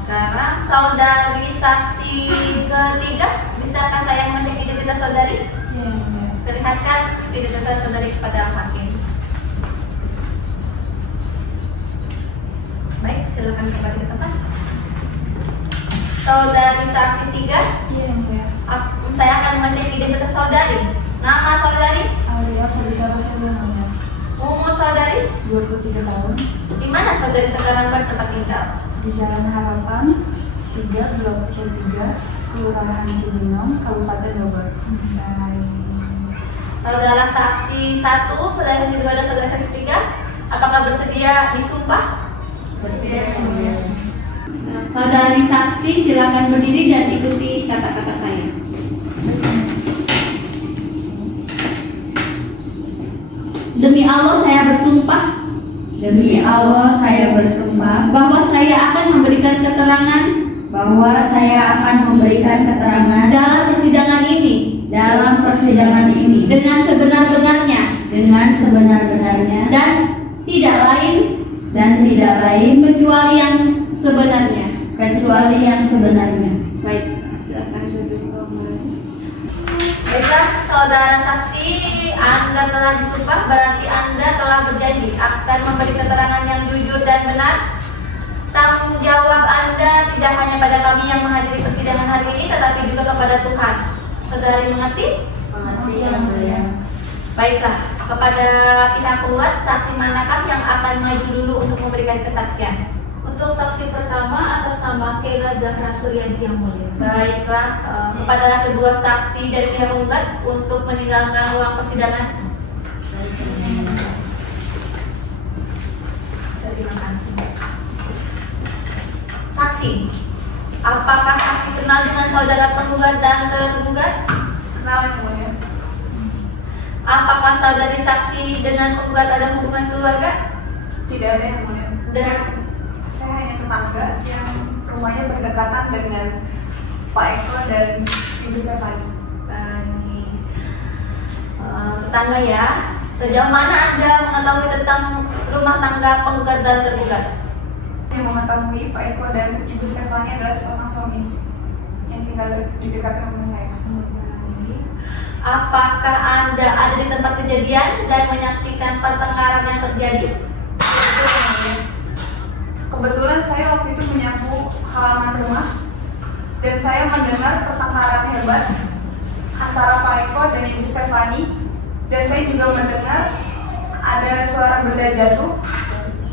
Sekarang saudari saksi ketiga, bisakah saya mengecek identitas saudari? Ya. Perlihatkan identitas saudari kepada hakim. Baik, silakan kembali ke tempat. Saudari saksi 3, Iya, ya. saya akan mengecek identitas saudari. Nama saudari? Aulia Sabita Rosalia. Umur saudari? 23 tahun. Di mana saudari sekarang bertempat tinggal? Di Jalan Harapan 3 Blok C3 Kelurahan Cibinong Kabupaten Bogor. Saudara saksi 1, saudara saksi 2, dan saudara saksi 3, apakah bersedia disumpah? Bersedia. Saudari saksi silakan berdiri dan ikuti kata-kata saya. Demi Allah saya bersumpah. Demi Allah saya bersumpah Bahwa saya akan memberikan keterangan bahwa saya akan memberikan keterangan dalam persidangan ini dalam persidangan ini dengan sebenar-benarnya dengan sebenar-benarnya dan tidak lain kecuali yang sebenarnya. Baik, silakan duduk kembali. Baiklah, saudara saksi, Anda telah disumpah, berarti Anda telah berjanji akan memberi keterangan yang jujur dan benar. Tanggung jawab Anda tidak hanya pada kami yang menghadiri persidangan hari ini, tetapi juga kepada Tuhan. Saudari mengerti? mengerti yang mulia. Baiklah, kepada pihak keluar, saksi manakah yang akan maju dulu untuk memberikan kesaksian? Untuk saksi pertama atas nama Kela Zahra Suryadi yang mulia. Baiklah, kepada kedua saksi dari pihak penggugat untuk meninggalkan ruang persidangan. Terima kasih. Saksi, apakah saksi kenal dengan saudara penggugat dan tergugat? Kenal yang mulia. Apakah saudari saksi dengan penggugat ada hubungan keluarga? Tidak ada yang mulia. Dan Saya hanya tetangga yang rumahnya berdekatan dengan Pak Eko dan Ibu Stefani. tetangga ya. Sejauh mana Anda mengetahui tentang rumah tangga penggugat dan tergugat? Yang mengetahui Pak Eko dan Ibu Stefani adalah sepasang suami istri yang tinggal di dekat rumah saya. Apakah Anda ada di tempat kejadian dan menyaksikan pertengkaran yang terjadi? Kebetulan saya waktu itu menyapu halaman rumah dan saya mendengar pertengkaran hebat antara Pak Eko dan Ibu Stefani, dan saya juga mendengar ada suara benda jatuh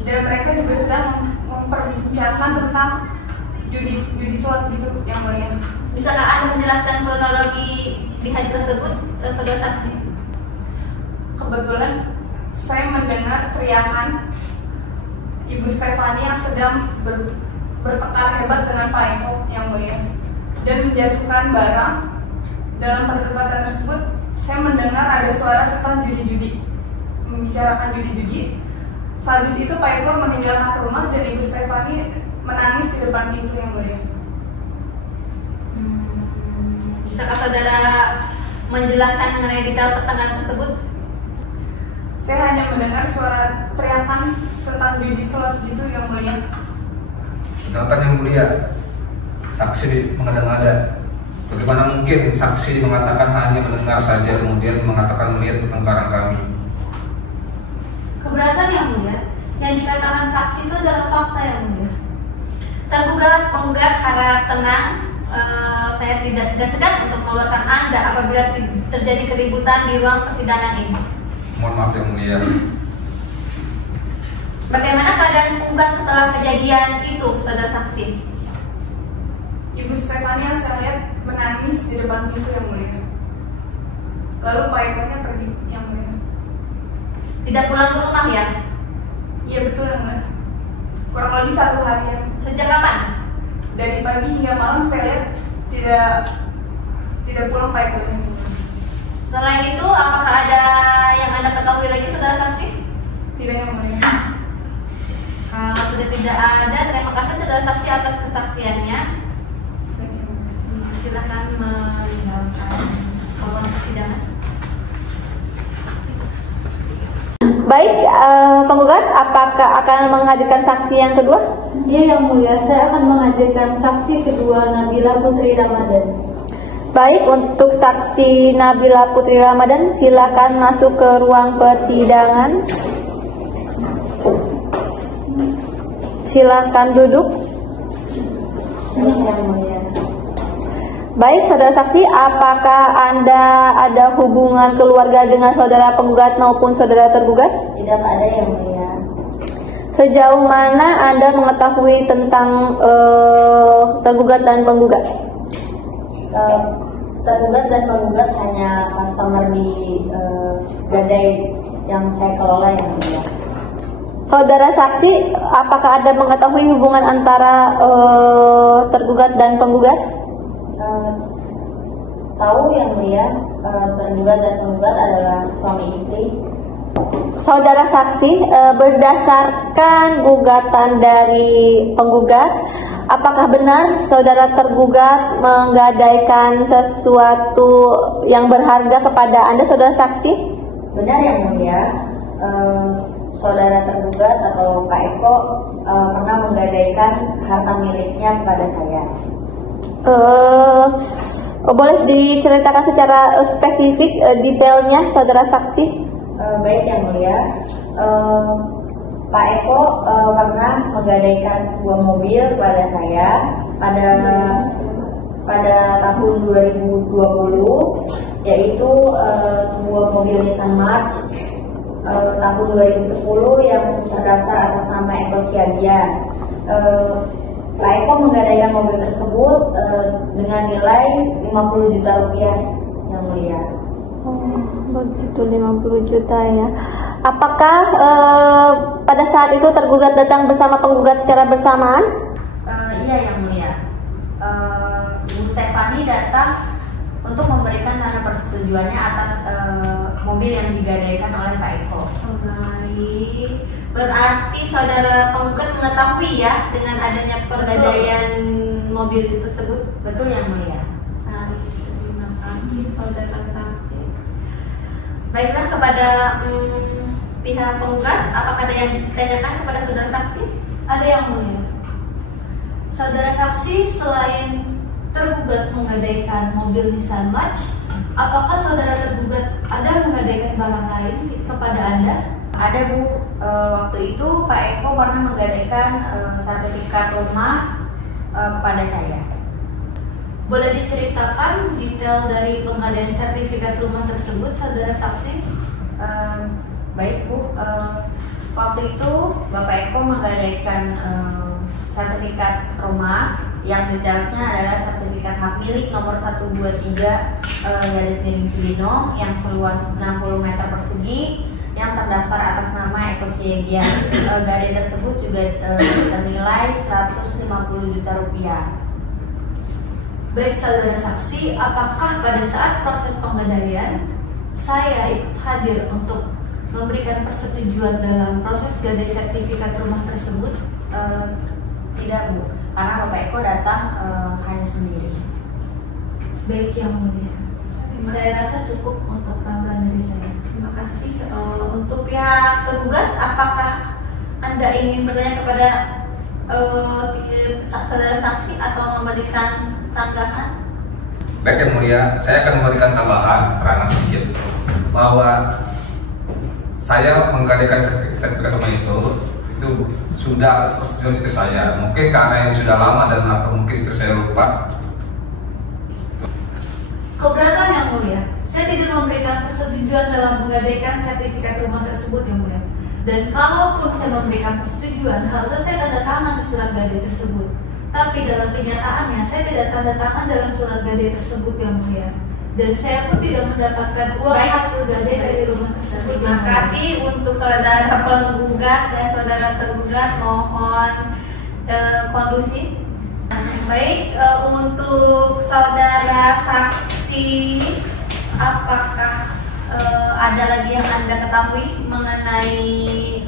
dan mereka juga sedang memperbincangkan tentang judi slot gitu yang mulia. Bisakah Anda menjelaskan kronologi di hari tersebut sebagai saksi? Kebetulan saya mendengar teriakan Ibu Stefani yang sedang bertengkar hebat dengan Pak Eko yang mulia dan menjatuhkan barang. Dalam perdebatan tersebut, saya mendengar ada suara tentang judi-judi, membicarakan judi-judi. Sehabis itu Pak Eko meninggalkan rumah dan Ibu Stefani menangis di depan pintu yang mulia. Bisakah saudara menjelaskan mengenai detail pertengkaran tersebut? Saya hanya mendengar suara teriakan tentang judi slot gitu yang mulia. Sedangkan yang mulia, saksi mengada-ngada. Bagaimana mungkin saksi mengatakan hanya mendengar saja kemudian mengatakan melihat pertengkaran kami? Keberatan yang mulia, Yang dikatakan saksi itu adalah fakta yang mulia. Penggugat harap tenang. Saya tidak segan-segan untuk mengeluarkan Anda apabila terjadi keributan di ruang persidangan ini. Mohon maaf yang mulia. Bagaimana keadaan penggugat setelah kejadian itu, saudara saksi? Ibu Stefania saya lihat menangis di depan pintu yang mulia. Lalu Pak Eko-nya pergi yang mulia. Tidak pulang ke rumah ya? Iya betul yang mulia. Kurang lebih 1 harian. Sejak kapan? Dari pagi hingga malam saya lihat tidak pulang Pak Eko-nya. Selain itu, apakah ada yang Anda ketahui lagi, saudara saksi? Tidak yang mulia. Kalau sudah tidak ada, terima kasih saudara saksi atas kesaksiannya. Silakan meninggalkan ruang persidangan. Baik, penggugat, apakah akan menghadirkan saksi yang kedua? Iya yang mulia, saya akan menghadirkan saksi kedua Nabila Putri Ramadan. Baik, untuk saksi Nabila Putri Ramadan, silakan masuk ke ruang persidangan. Silakan duduk. Baik, saudara saksi, apakah Anda ada hubungan keluarga dengan saudara penggugat maupun saudara tergugat? Tidak ada yang mulia. Sejauh mana Anda mengetahui tentang tergugat dan penggugat? Tergugat dan penggugat hanya customer di gadai yang saya kelola yang mulia. Saudara saksi, apakah Anda mengetahui hubungan antara tergugat dan penggugat? Tahu yang mulia, tergugat dan penggugat adalah suami istri. Saudara saksi, berdasarkan gugatan dari penggugat, apakah benar saudara tergugat menggadaikan sesuatu yang berharga kepada Anda, saudara saksi? Benar yang mulia, saudara tergugat atau Pak Eko pernah menggadaikan harta miliknya kepada saya. Boleh diceritakan secara spesifik detailnya, saudara saksi? Baik yang mulia, Pak Eko pernah menggadaikan sebuah mobil kepada saya pada tahun 2020, yaitu sebuah mobil Nissan March tahun 2010 yang terdaftar atas nama Eko Siagian. Pak Eko menggadaikan mobil tersebut dengan nilai 50 juta rupiah yang mulia. Begitu, 50 juta ya. Apakah pada saat itu tergugat datang bersama penggugat secara bersamaan? Iya yang mulia. Bu Stefani datang untuk memberikan tanda persetujuannya atas mobil yang digadaikan oleh Pak Eko. Baik. Berarti saudara penggugat mengetahui ya dengan adanya pergadaian mobil tersebut? Betul yang mulia. Terima kasih saudara saksi. Baiklah, kepada pihak penggugat, apakah ada yang ditanyakan kepada saudara saksi? Ada yang mulia. Saudara saksi, selain tergugat menggadaikan mobil Nissan March, apakah saudara tergugat ada menggadaikan barang lain kepada Anda? Ada Bu, waktu itu Pak Eko pernah menggadaikan sertifikat rumah kepada saya. Boleh diceritakan detail dari pengadaan sertifikat rumah tersebut, saudara saksi? Baik Bu, waktu itu Bapak Eko menggadaikan sertifikat rumah yang detailnya adalah sertifikat hak milik nomor 123 Cibinong yang seluas 60 meter persegi yang terdaftar atas nama Eko Siagian. Gadai tersebut juga ternilai 150 juta rupiah. Baik saudara saksi, apakah pada saat proses penggadaian saya ikut hadir untuk memberikan persetujuan dalam proses gadai sertifikat rumah tersebut? Tidak Bu, karena Bapak Eko datang hanya sendiri. Baik yang mulia, saya rasa cukup untuk tambahan dari saya. Terima kasih. Untuk pihak tergugat, apakah Anda ingin bertanya kepada saudara saksi atau memberikan tanggapan? Baik yang mulia, saya akan memberikan tambahan keterangan sedikit bahwa saya menggadaikan sertifikat rumah itu itu sudah atas persetujuan istri saya. Mungkin karena ini sudah lama dan atau mungkin istri saya lupa. Keberatan yang mulia, saya tidak memberikan persetujuan dalam menggadaikan sertifikat rumah tersebut yang mulia. Dan kalaupun saya memberikan persetujuan, harusnya saya tanda tangan di surat gadai tersebut. Tapi dalam kenyataannya, saya tidak tanda tangan dalam surat gadai tersebut yang mulia. Dan saya pun tidak mendapatkan uang hasil gadai dari rumah tersebut. Terima kasih untuk saudara penggugat dan saudara tergugat, mohon kondusif. Baik, untuk saudara saksi, apakah ada lagi yang Anda ketahui mengenai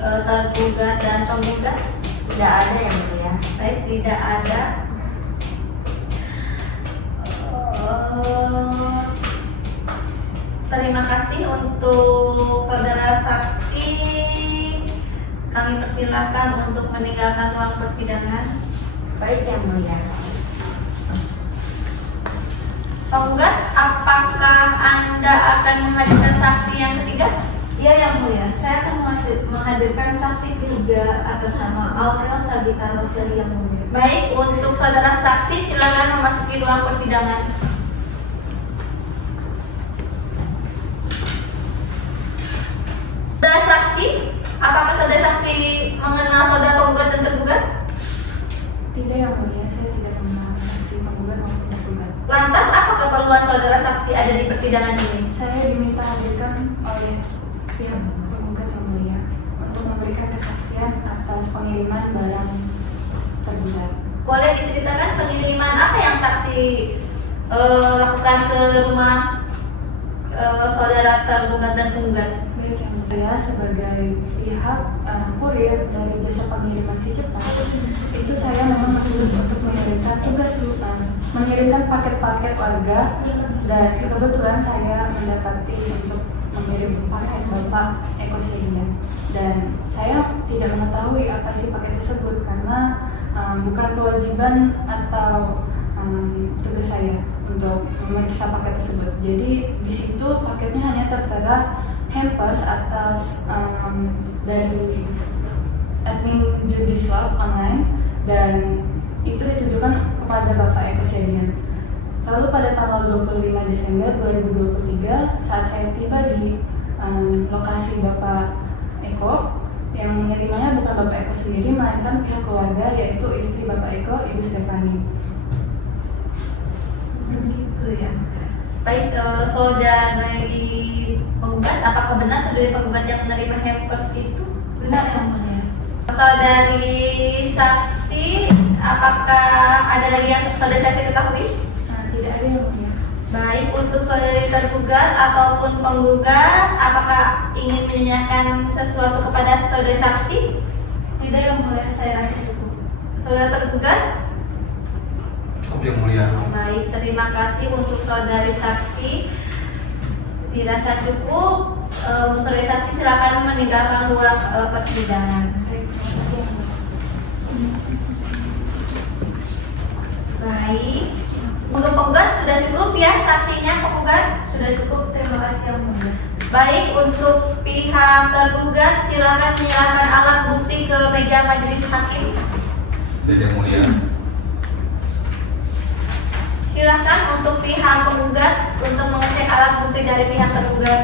tergugat dan penggugat? Tidak ada yang mulia. Baik, tidak ada. Terima kasih untuk saudara saksi. Kami persilahkan untuk meninggalkan ruang persidangan. Baik yang mulia. Penggugat, apakah Anda akan menghadirkan saksi yang ketiga? Ya yang mulia, saya akan menghadirkan saksi ketiga atas nama Aurel Sabita Roseli yang mulia. Baik, untuk saudara saksi silakan memasuki ruang persidangan. Saudara saksi, apakah saudara saksi mengenal saudara penggugat dan tergugat? Tidak yang mulia, saya tidak mengenal saksi penggugat maupun tergugat. Lantas, apa keperluan saudara saksi ada di persidangan ini? Saya diminta hadirkan oleh pihak penggugat yang mulia untuk memberikan kesaksian atas pengiriman barang tergugat. Boleh diceritakan pengiriman apa yang saksi lakukan ke rumah saudara tergugat dan penggugat? Baik yang mulia, sebagai pihak kurir dari jasa pengiriman si cepat, itu saya memang tulus untuk mengirimkan mengirimkan paket-paket warga, dan kebetulan saya mendapati untuk mengirim paket Bapak Eko Sehingga, dan saya tidak mengetahui apa isi paket tersebut karena bukan kewajiban atau tugas saya untuk memeriksa paket tersebut. Jadi di situ paketnya hanya tertera hampers atas dari admin Judislab online, dan itu ditujukan kepada Bapak Eko Sehingga. Lalu pada tanggal 25 Desember 2023 saat saya tiba di lokasi Bapak Eko, yang menerimanya bukan Bapak Eko sendiri, melainkan pihak keluarga, yaitu istri Bapak Eko, Ibu Stefani. Begitu ya. Baik, saudara penggugat, apakah benar saudari penggugat yang menerima hampers itu? Benar yang mulia. Saudari saksi, apakah ada lagi yang saudari saksi ketahui? Tidak ada yang mulia. Baik, untuk saudari tergugat ataupun penggugat, apakah ingin menanyakan sesuatu kepada saudari saksi? Tidak yang mulia, saya rasa cukup. Saudara tergugat? Cukup yang mulia. Baik, terima kasih untuk saudari saksi. Dirasa cukup. Untuk saudari saksi silakan meninggalkan ruang persidangan. Baik, terima kasih yang mulia. Baik. Untuk penggugat sudah cukup ya saksinya, penggugat Sudah cukup, terima kasih yang mulia. Baik, untuk pihak tergugat silakan menyerahkan alat bukti ke meja majelis hakim. Yang mulia. Silakan untuk pihak penggugat untuk mengecek alat bukti dari pihak tergugat.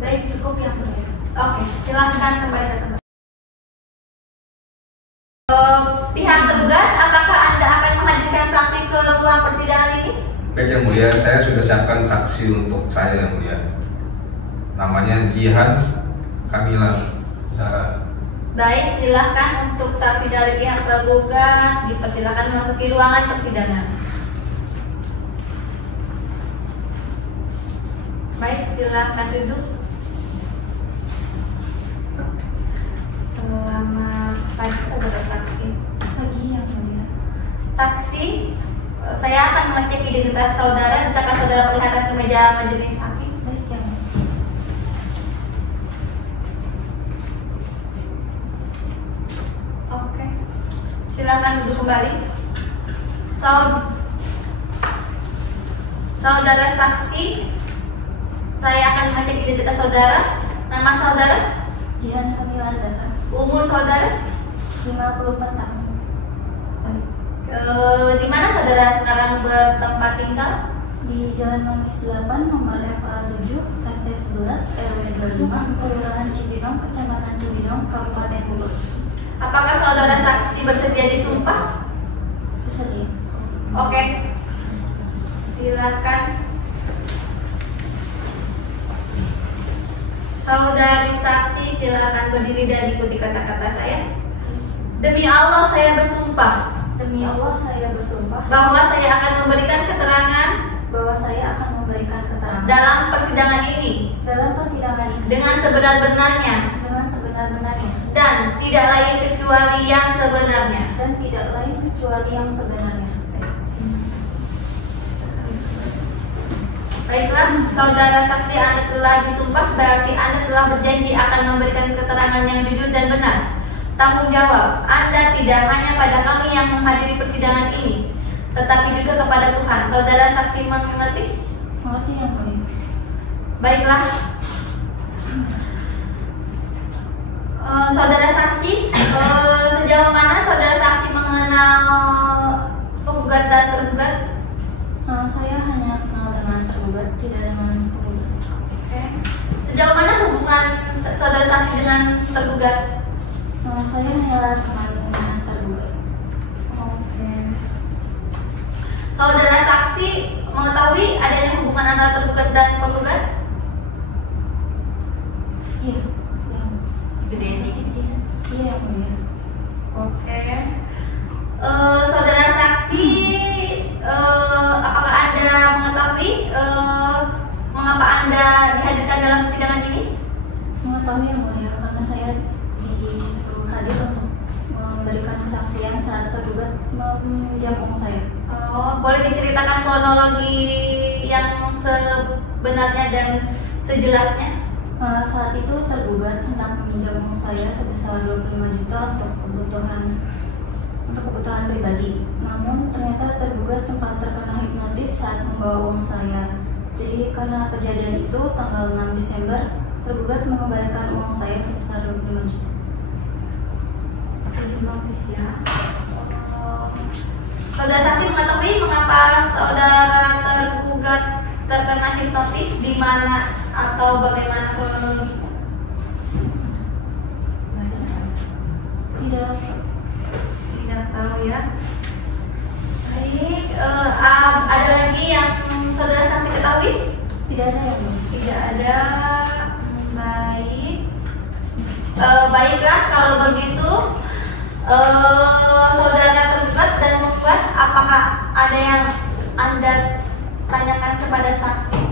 Baik, cukup yang mulia. Oke, silakan kembali ke tempat. Pihak tergugat, apakah Anda akan menghadirkan saksi ke ruang persidangan ini? Baik yang mulia, saya sudah siapkan saksi untuk saya yang mulia. Namanya Jihan Kamila Zara. Baik, silakan untuk saksi dari pihak tergugat dipersilakan memasuki ruangan persidangan. Baik, silakan duduk. Selamat pagi saudara saksi. Pagi yang mulia. Saksi, saya akan mengecek identitas saudara. Bisakah saudara perlihatkan ke meja majelis hakim? Baik yang mulia. Oke, silakan duduk kembali. Saudara saksi, saya akan mengecek identitas saudara, nama saudara, Jihan Kamila Zahra, umur saudara, 54 tahun. di mana saudara sekarang bertempat tinggal? Di Jalan Manggis 8, nomor FA 7, RT 11, RW 25, Kelurahan Cibinong, Kecamatan Cibinong, Kabupaten Bogor. Apakah saudara saksi bersedia disumpah? Bersedia. Oke, silakan. Saudari saksi silakan berdiri dan ikuti kata-kata saya. Demi Allah saya bersumpah Demi Allah saya bersumpah bahwa saya akan memberikan keterangan bahwa saya akan memberikan keterangan dalam persidangan ini dalam persidangan ini dengan sebenar-benarnya dengan sebenar-benarnya dan tidak lain kecuali yang sebenarnya. dan tidak lain kecuali yang sebenarnya. Baiklah, saudara saksi, Anda telah disumpah, berarti Anda telah berjanji akan memberikan keterangan yang jujur dan benar. Tanggung jawab Anda tidak hanya pada kami yang menghadiri persidangan ini, tetapi juga kepada Tuhan. Saudara saksi mengerti? Mengerti yang mulia. Baiklah. Saudara saksi, sejauh mana saudara saksi mengenal penggugat dan tergugat? Saya hanya kenal dengan tergugat, tidak dengan penggugat. Oke. Sejauh mana hubungan saudara saksi dengan tergugat? Saya hanya teman dengan tergugat. Oke. Saudara saksi mengetahui adanya hubungan antara tergugat dan penggugat? Iya. Gedean dikit sih. Iya yang mulia. Oke. Saudara saksi, apakah Anda mengetahui mengapa Anda dihadirkan dalam persidangan ini? Mengetahui yang mulia karena saya disuruh hadir untuk memberikan kesaksian saat tergugat meminjam uang saya. Boleh diceritakan kronologi yang sebenarnya dan sejelasnya? Saat itu tergugat hendak meminjam uang saya sebesar 25 juta untuk kebutuhan pribadi. Namun ternyata tergugat sempat terkena hipnotis saat membawa uang saya. Jadi karena kejadian itu tanggal 6 Desember tergugat mengembalikan uang saya sebesar 25 juta. Hipnotis ya. Saudara saksi mengetahui mengapa saudara tergugat terkena hipnotis, di mana atau bagaimana kronologi? Tidak tahu ya. Baik, ada lagi yang saudara saksi ketahui? Tidak ada yang mulia. Tidak ada. Baik. Baiklah kalau begitu, saudara tergugat dan penggugat, apakah ada yang Anda tanyakan kepada saksi?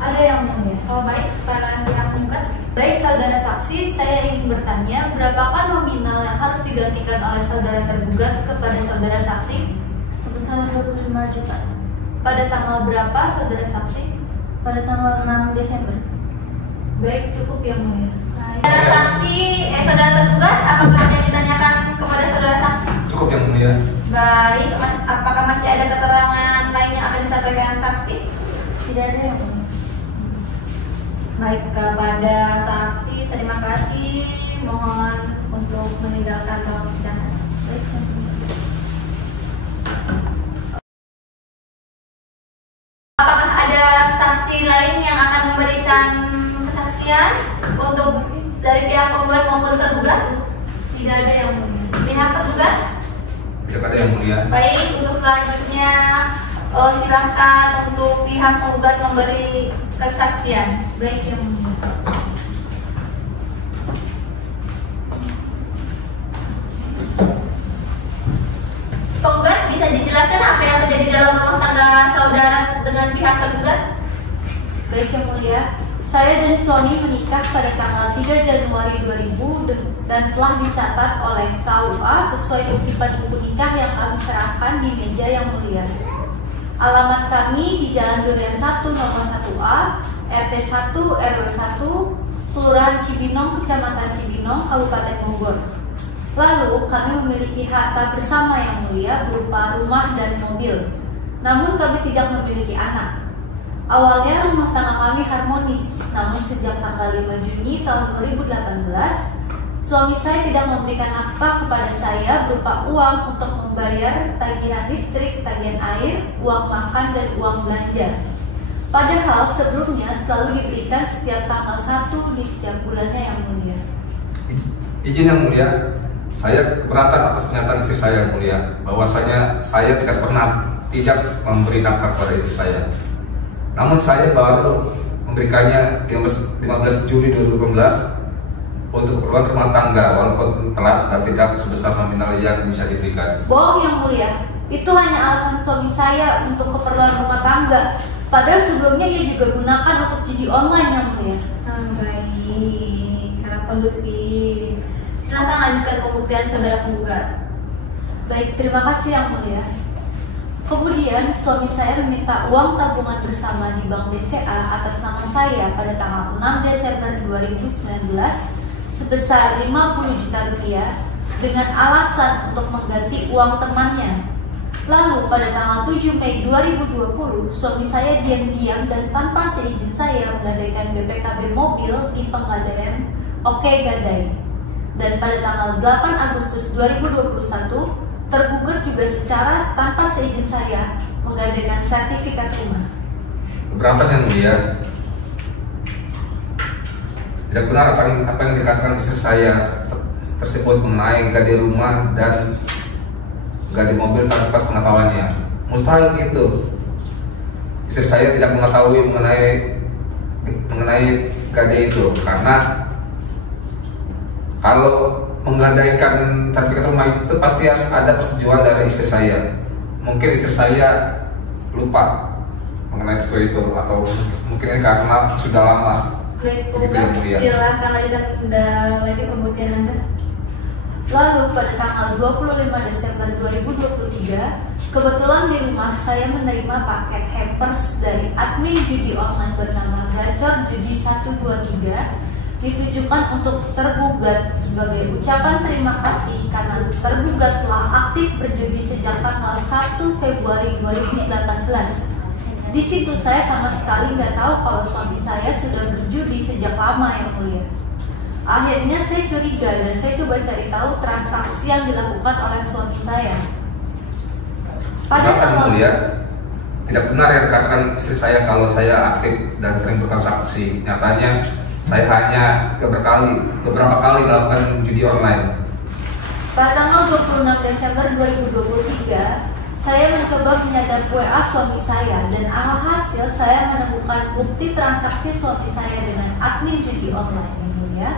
Ada yang mulia. Baik, para pihak penggugat. Baik saudara saksi, saya ingin bertanya berapakah nominal yang harus digantikan oleh saudara tergugat kepada saudara saksi? Sebesar 25 juta. Pada tanggal berapa saudara saksi? Pada tanggal 6 Desember. Baik, cukup yang mulia. Saudara saksi, saudara tergugat, apakah ada yang ditanyakan kepada saudara saksi? Cukup yang mulia. Baik, apakah masih ada keterangan lain yang akan disampaikan saksi? Tidak ada yang mulia. Baik, kepada saksi terima kasih, mohon untuk meninggalkan ruang sidang. Baik, yang mulia. Apakah ada saksi lain yang akan memberikan kesaksian untuk dari pihak penggugat maupun tergugat? Tidak ada yang mulia. Pihak tergugat? Tidak ada yang mulia. Baik, untuk selanjutnya silakan untuk pihak penggugat memberi kesaksian. Baik yang mulia. Penggugat, bisa dijelaskan apa yang terjadi dalam rumah tangga saudara dengan pihak tergugat? Baik yang mulia. Saya dan suami menikah pada tanggal 3 Januari 2000 dan telah dicatat oleh KUA sesuai kutipan buku nikah yang kami serahkan di meja yang mulia. Alamat kami di Jalan Durian 1 nomor 1A, RT 1 RW 1, Kelurahan Cibinong, Kecamatan Cibinong, Kabupaten Bogor. Lalu kami memiliki harta bersama yang mulia berupa rumah dan mobil. Namun kami tidak memiliki anak. Awalnya rumah tangga kami harmonis, namun sejak tanggal 5 Juni tahun 2018, suami saya tidak memberikan nafkah kepada saya berupa uang untuk membayar tagihan listrik, tagihan air, uang makan, dan uang belanja. Padahal sebelumnya selalu diberikan setiap tanggal 1 di setiap bulannya, Yang Mulia. Izin Yang Mulia, saya keberatan atas pernyataan istri saya, Yang Mulia, bahwasanya saya tidak pernah tidak memberi nafkah kepada istri saya. Namun saya baru memberikannya 15 Juli 2018 untuk keperluan rumah tangga, walaupun telat dan tidak sebesar nominal yang bisa diberikan. Bohong, Yang Mulia. Itu hanya alasan suami saya untuk keperluan rumah tangga. Padahal sebelumnya ia juga gunakan untuk judi online, Yang Mulia. Baik, karena kondusif. Silakan lanjutkan pembuktian saudara penggugat. Baik, terima kasih, Yang Mulia. Kemudian suami saya meminta uang tabungan bersama di Bank BCA atas nama saya pada tanggal 6 Desember 2019 sebesar 50 juta rupiah dengan alasan untuk mengganti uang temannya. Lalu pada tanggal 7 Mei 2020 suami saya diam-diam dan tanpa seizin saya menggadaikan BPKB mobil di Pegadaian Oke Gadai. Dan pada tanggal 8 Agustus 2021 tergugat juga secara tanpa seizin saya menggadaikan sertifikat rumah. Keberatan Yang Mulia, tidak benar apa yang dikatakan istri saya tersebut mengenai gadai rumah dan gadai mobil tanpa pengetahuannya. Mustahil itu. Istri saya tidak mengetahui mengenai gadai itu, karena kalau menggadaikan sertifikat rumah itu pasti harus ada persetujuan dari istri saya. Mungkin istri saya lupa mengenai peristiwa itu, atau mungkin karena sudah lama. Baik, Begitu, Yang Mulia. silakan lanjutkan lagi pembuktian Anda. Lalu pada tanggal 25 Desember 2023, kebetulan di rumah saya menerima paket hampers dari admin judi online bernama Gacor Judi 123 ditujukan untuk tergugat sebagai ucapan terima kasih karena tergugat telah aktif berjudi sejak tanggal 1 Februari 2018. Di situ saya sama sekali nggak tahu kalau suami saya sudah berjudi sejak lama, Yang Mulia. Akhirnya saya curiga dan saya coba cari tahu transaksi yang dilakukan oleh suami saya. Yang Mulia, tidak benar yang dikatakan istri saya kalau saya aktif dan sering bertransaksi. Nyatanya saya hanya beberapa kali melakukan judi online. Pada tanggal 26 Desember 2023, saya mencoba menyadap WA suami saya dan alhasil saya menemukan bukti transaksi suami saya dengan admin judi online, Yang Mulia,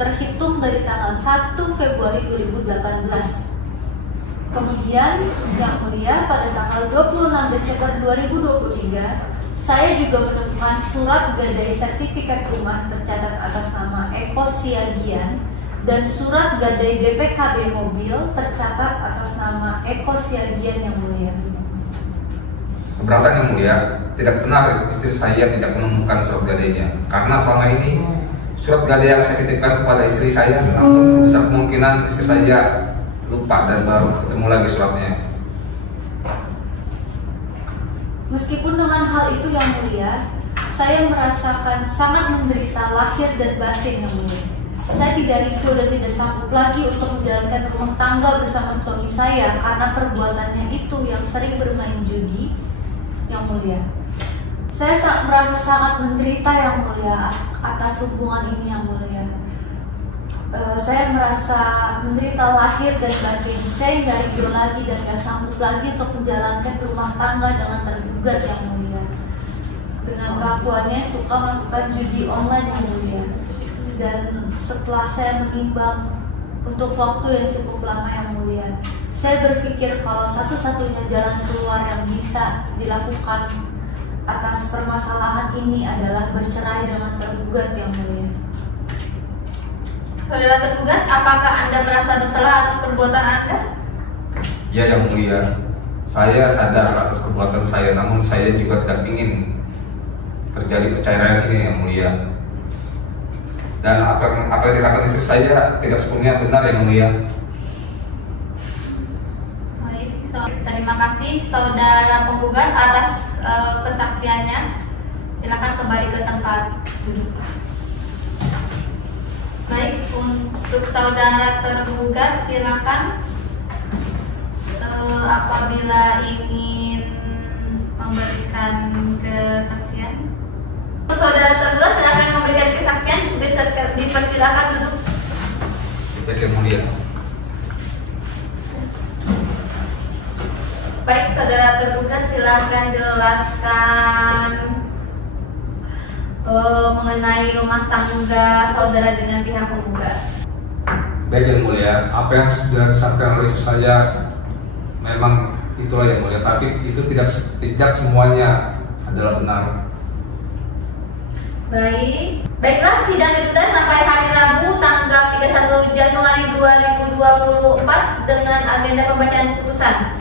terhitung dari tanggal 1 Februari 2018. Kemudian, Yang Mulia, pada tanggal 26 Desember 2023, saya juga menemukan surat gadai sertifikat rumah tercatat atas nama Eko Siagian dan surat gadai BPKB mobil tercatat atas nama Eko Siagian, Yang Mulia. Keberatan Yang Mulia, tidak benar istri saya tidak menemukan surat gadainya, karena selama ini surat gadai yang saya titipkan kepada istri saya, namun besar kemungkinan istri saya lupa dan baru ketemu lagi suratnya. Meskipun dengan hal itu, Yang Mulia, saya merasakan sangat menderita lahir dan batin, Yang Mulia. Saya tidak rindu dan tidak sanggup lagi untuk menjalankan rumah tangga bersama suami saya karena perbuatannya itu yang sering bermain judi, Yang Mulia. Saya merasa sangat menderita, Yang Mulia, atas hubungan ini, Yang Mulia. Saya merasa menderita lahir dan batin. Saya nggak rindu lagi dan nggak sanggup lagi untuk menjalankan rumah tangga dengan tergugat, Yang Mulia. Dengan kelakuannya suka melakukan judi online, Yang Mulia. Dan setelah saya menimbang untuk waktu yang cukup lama, Yang Mulia, saya berpikir kalau satu-satunya jalan keluar yang bisa dilakukan atas permasalahan ini adalah bercerai dengan tergugat, Yang Mulia. Saudara tergugat, apakah Anda merasa bersalah atas perbuatan Anda? Ya, Yang Mulia, saya sadar atas perbuatan saya, namun saya juga tidak ingin terjadi perceraian ini, Yang Mulia. Dan apa yang dikatakan istri saya tidak sepenuhnya benar, Yang Mulia. Baik, terima kasih saudara penggugat atas kesaksiannya. Silakan kembali ke tempat duduk. Baik, untuk saudara tergugat silakan apabila ingin memberikan kesaksian. Untuk saudara tergugat silakan memberikan kesaksian, bisa dipersilakan duduk. Baik, yang mulia. Baik, saudara tergugat silakan jelaskan mengenai rumah tangga saudara dengan pihak penggugat. Baik, yang mulia, apa yang sudah disampaikan oleh istri saya memang itulah yang mulia, tapi itu tidak semuanya adalah benar. Baiklah, sidang ditunda sampai hari Rabu tanggal 31 Januari 2024 dengan agenda pembacaan putusan.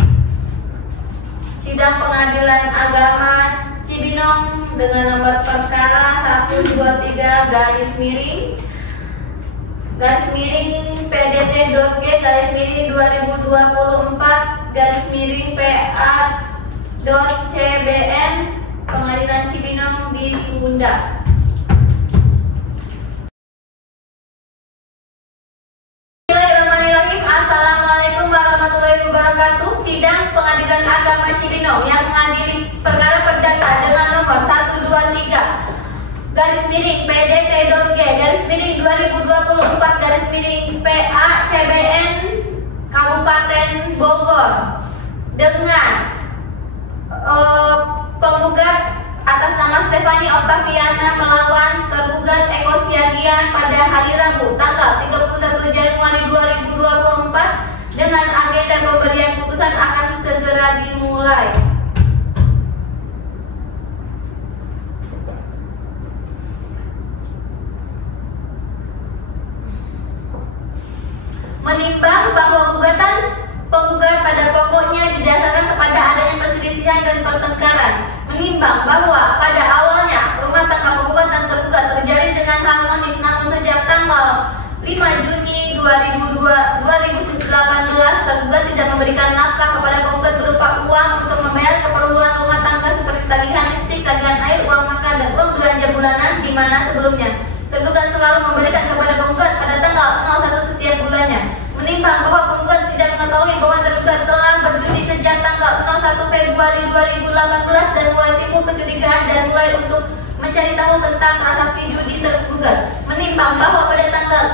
Sidang Pengadilan Agama Cibinong dengan nomor perkara 123-PDT-PA.CBN Pengadilan Cibinong ditunda. Assalamualaikum warahmatullahi wabarakatuh. Sidang Pengadilan Agama Cibinong yang mengadili perkara perdata dengan nomor 123-PDT-2024-PA-CBN Kabupaten Bogor dengan penggugat atas nama Stefani Octaviana melawan tergugat Eko Siagian pada hari Rabu tanggal 31 Januari 2024 dengan agenda pemberian putusan akan segera dimulai. Menimbang bahwa penggugat pada pokoknya didasarkan kepada adanya perselisihan dan pertengkaran. Menimbang bahwa pada awalnya rumah tangga penggugat dan tergugat terjalin dengan harmonis, namun sejak tanggal 5 Juni 2018 tergugat tidak memberikan nafkah kepada penggugat berupa uang untuk membayar keperluan rumah tangga seperti tagihan listrik, tagihan air, uang makan, dan uang belanja bulanan, di mana sebelumnya tergugat selalu memberikan kepada penggugat pada tanggal 01 setiap bulannya. Menimbang bahwa penggugat tidak mengetahui bahwa tergugat telah berjudi sejak tanggal 01 Februari 2018 dan mulai timbul kecurigaan dan mulai untuk mencari tahu tentang transaksi judi tergugat. Menimbang bahwa pada tanggal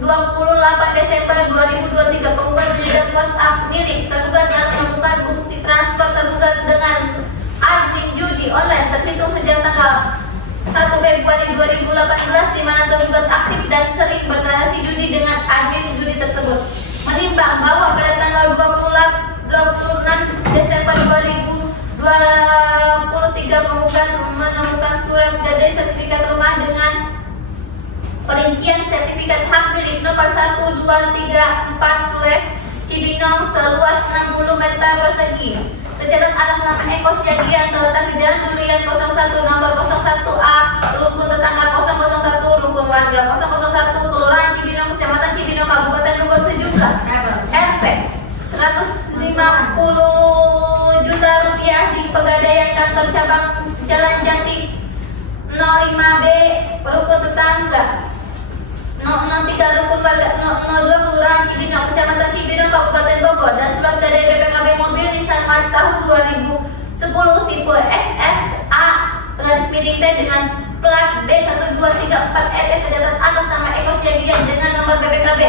28 Desember 2023 penggugat menyedot WhatsApp milik tergugat dan menemukan bukti transfer tergugat dengan admin judi online terhitung sejak tanggal 1 Februari 2018 di mana tergugat aktif dan sering bertransaksi judi dengan admin judi tersebut. Menimbang bahwa pada tanggal 26 Desember 2023 penggugat menemukan surat gadai sertifikat rumah dengan perincian sertifikat hak milik nomor 1234/Cibinong seluas 60 meter persegi. Tercatat atas nama Eko Siagian terletak di Jalan Durian 01 nomor 01A, rukun tetangga 001, rukun warga 001, Kelurahan Cibinong, Kecamatan Cibinong, Kabupaten Bogor sejumlah RP 150 juta rupiah di Pegadaian Kantor Cabang Jalan Jati 05B, rukun tetangga 003, rukun warga 002, Kelurahan Cibinong, Kecamatan Cibinong, Kabupaten Bogor, dan surat gadai BPKB mobil Nissan March tahun 2010 tipe XSA /T dengan plat B12344RF tercatat atas nama Eko Siagian dengan nomor BPKB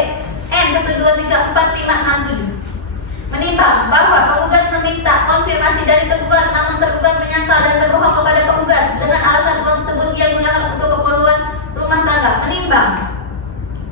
M1234567. Menimbang bahwa penggugat meminta konfirmasi dari tergugat, namun tergugat menyangkal dan berbohong kepada penggugat dengan alasan uang tersebut ia gunakan untuk keperluan rumah tangga. Menimbang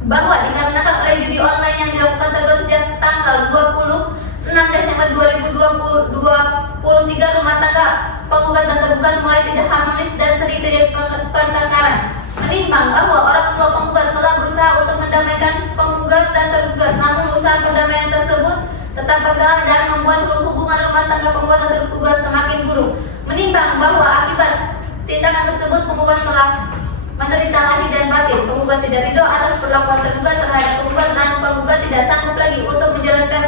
bahwa dikarenakan oleh judi online yang dilakukan tergugat sejak tanggal 26 Desember 2023 rumah tangga penggugat dan tergugat mulai tidak harmonis dan sering terjadi pertengkaran. Menimbang bahwa orang tua penggugat telah berusaha untuk mendamaikan penggugat dan tergugat, namun usaha perdamaian tersebut tetap gagal dan membuat hubungan rumah tangga penggugat dan tergugat semakin buruk. Menimbang bahwa akibat tindakan tersebut penggugat telah menderita lahir dan batin. Penggugat tidak ridho atas perlakuan tergugat terhadap penggugat dan penggugat tidak sanggup lagi untuk menjalankan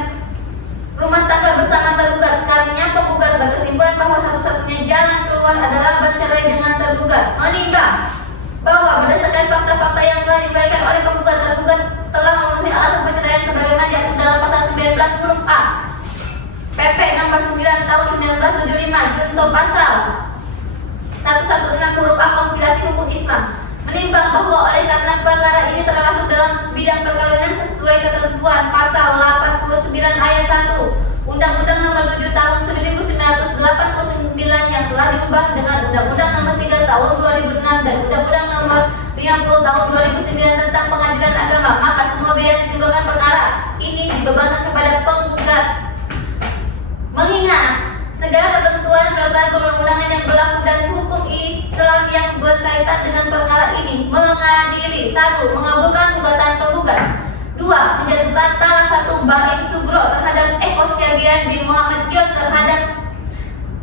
rumah tangga bersama tergugat. Karena penggugat berkesimpulan bahwa satu-satunya jalan tergugat adalah bercerai dengan tergugat. Menimbang bahwa berdasarkan fakta-fakta yang telah diberikan oleh penggugat, tergugat telah memenuhi alasan perceraian sebagaimana diatur dalam pasal 19 huruf A PP nomor 9 tahun 1975 junto pasal 116 huruf A Kompilasi Hukum Islam. Menimbang bahwa oleh karena perkara ini termasuk dalam bidang perkawinan sesuai ketentuan pasal 89 ayat 1 Undang-Undang Nomor 7 Tahun 1989 yang telah diubah dengan Undang-Undang Nomor 3 Tahun 2006 dan Undang-Undang Nomor 50 Tahun 2009 tentang Pengadilan Agama, maka semua biaya yang ditimbulkan perkara ini dibebankan kepada penggugat. Mengingat segala ketentuan peraturan perundang-undangan yang berlaku dan hukum Islam yang berkaitan dengan perkara ini mengadili 1. Mengabulkan gugatan penggugat, 2. Menjatuhkan talak 1 Baik Subro terhadap Eko Syagian bin Muhammad Diot terhadap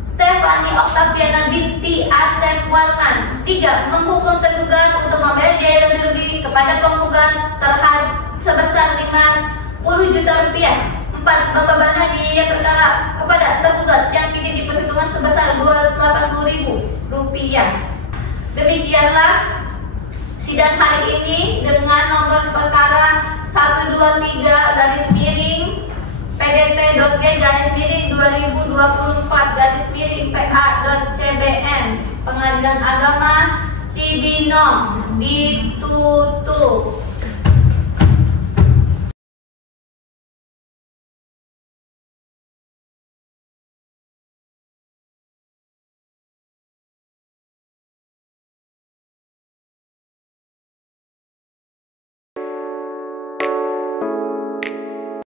Stefani Octaviana binti Asep Warman, 3. Menghukum tergugat untuk membayar biaya ganti rugi kepada penggugat terhadap sebesar 50 juta rupiah, 4. Membebankan biaya perkara kepada tergugat yang kini diperhitungkan sebesar 280.000 rupiah. Demikianlah sidang hari ini dengan nomor perkara 123 garis miring PDT.G garis miring 2024 garis miring PA.CBN Pengadilan Agama Cibinong ditutup.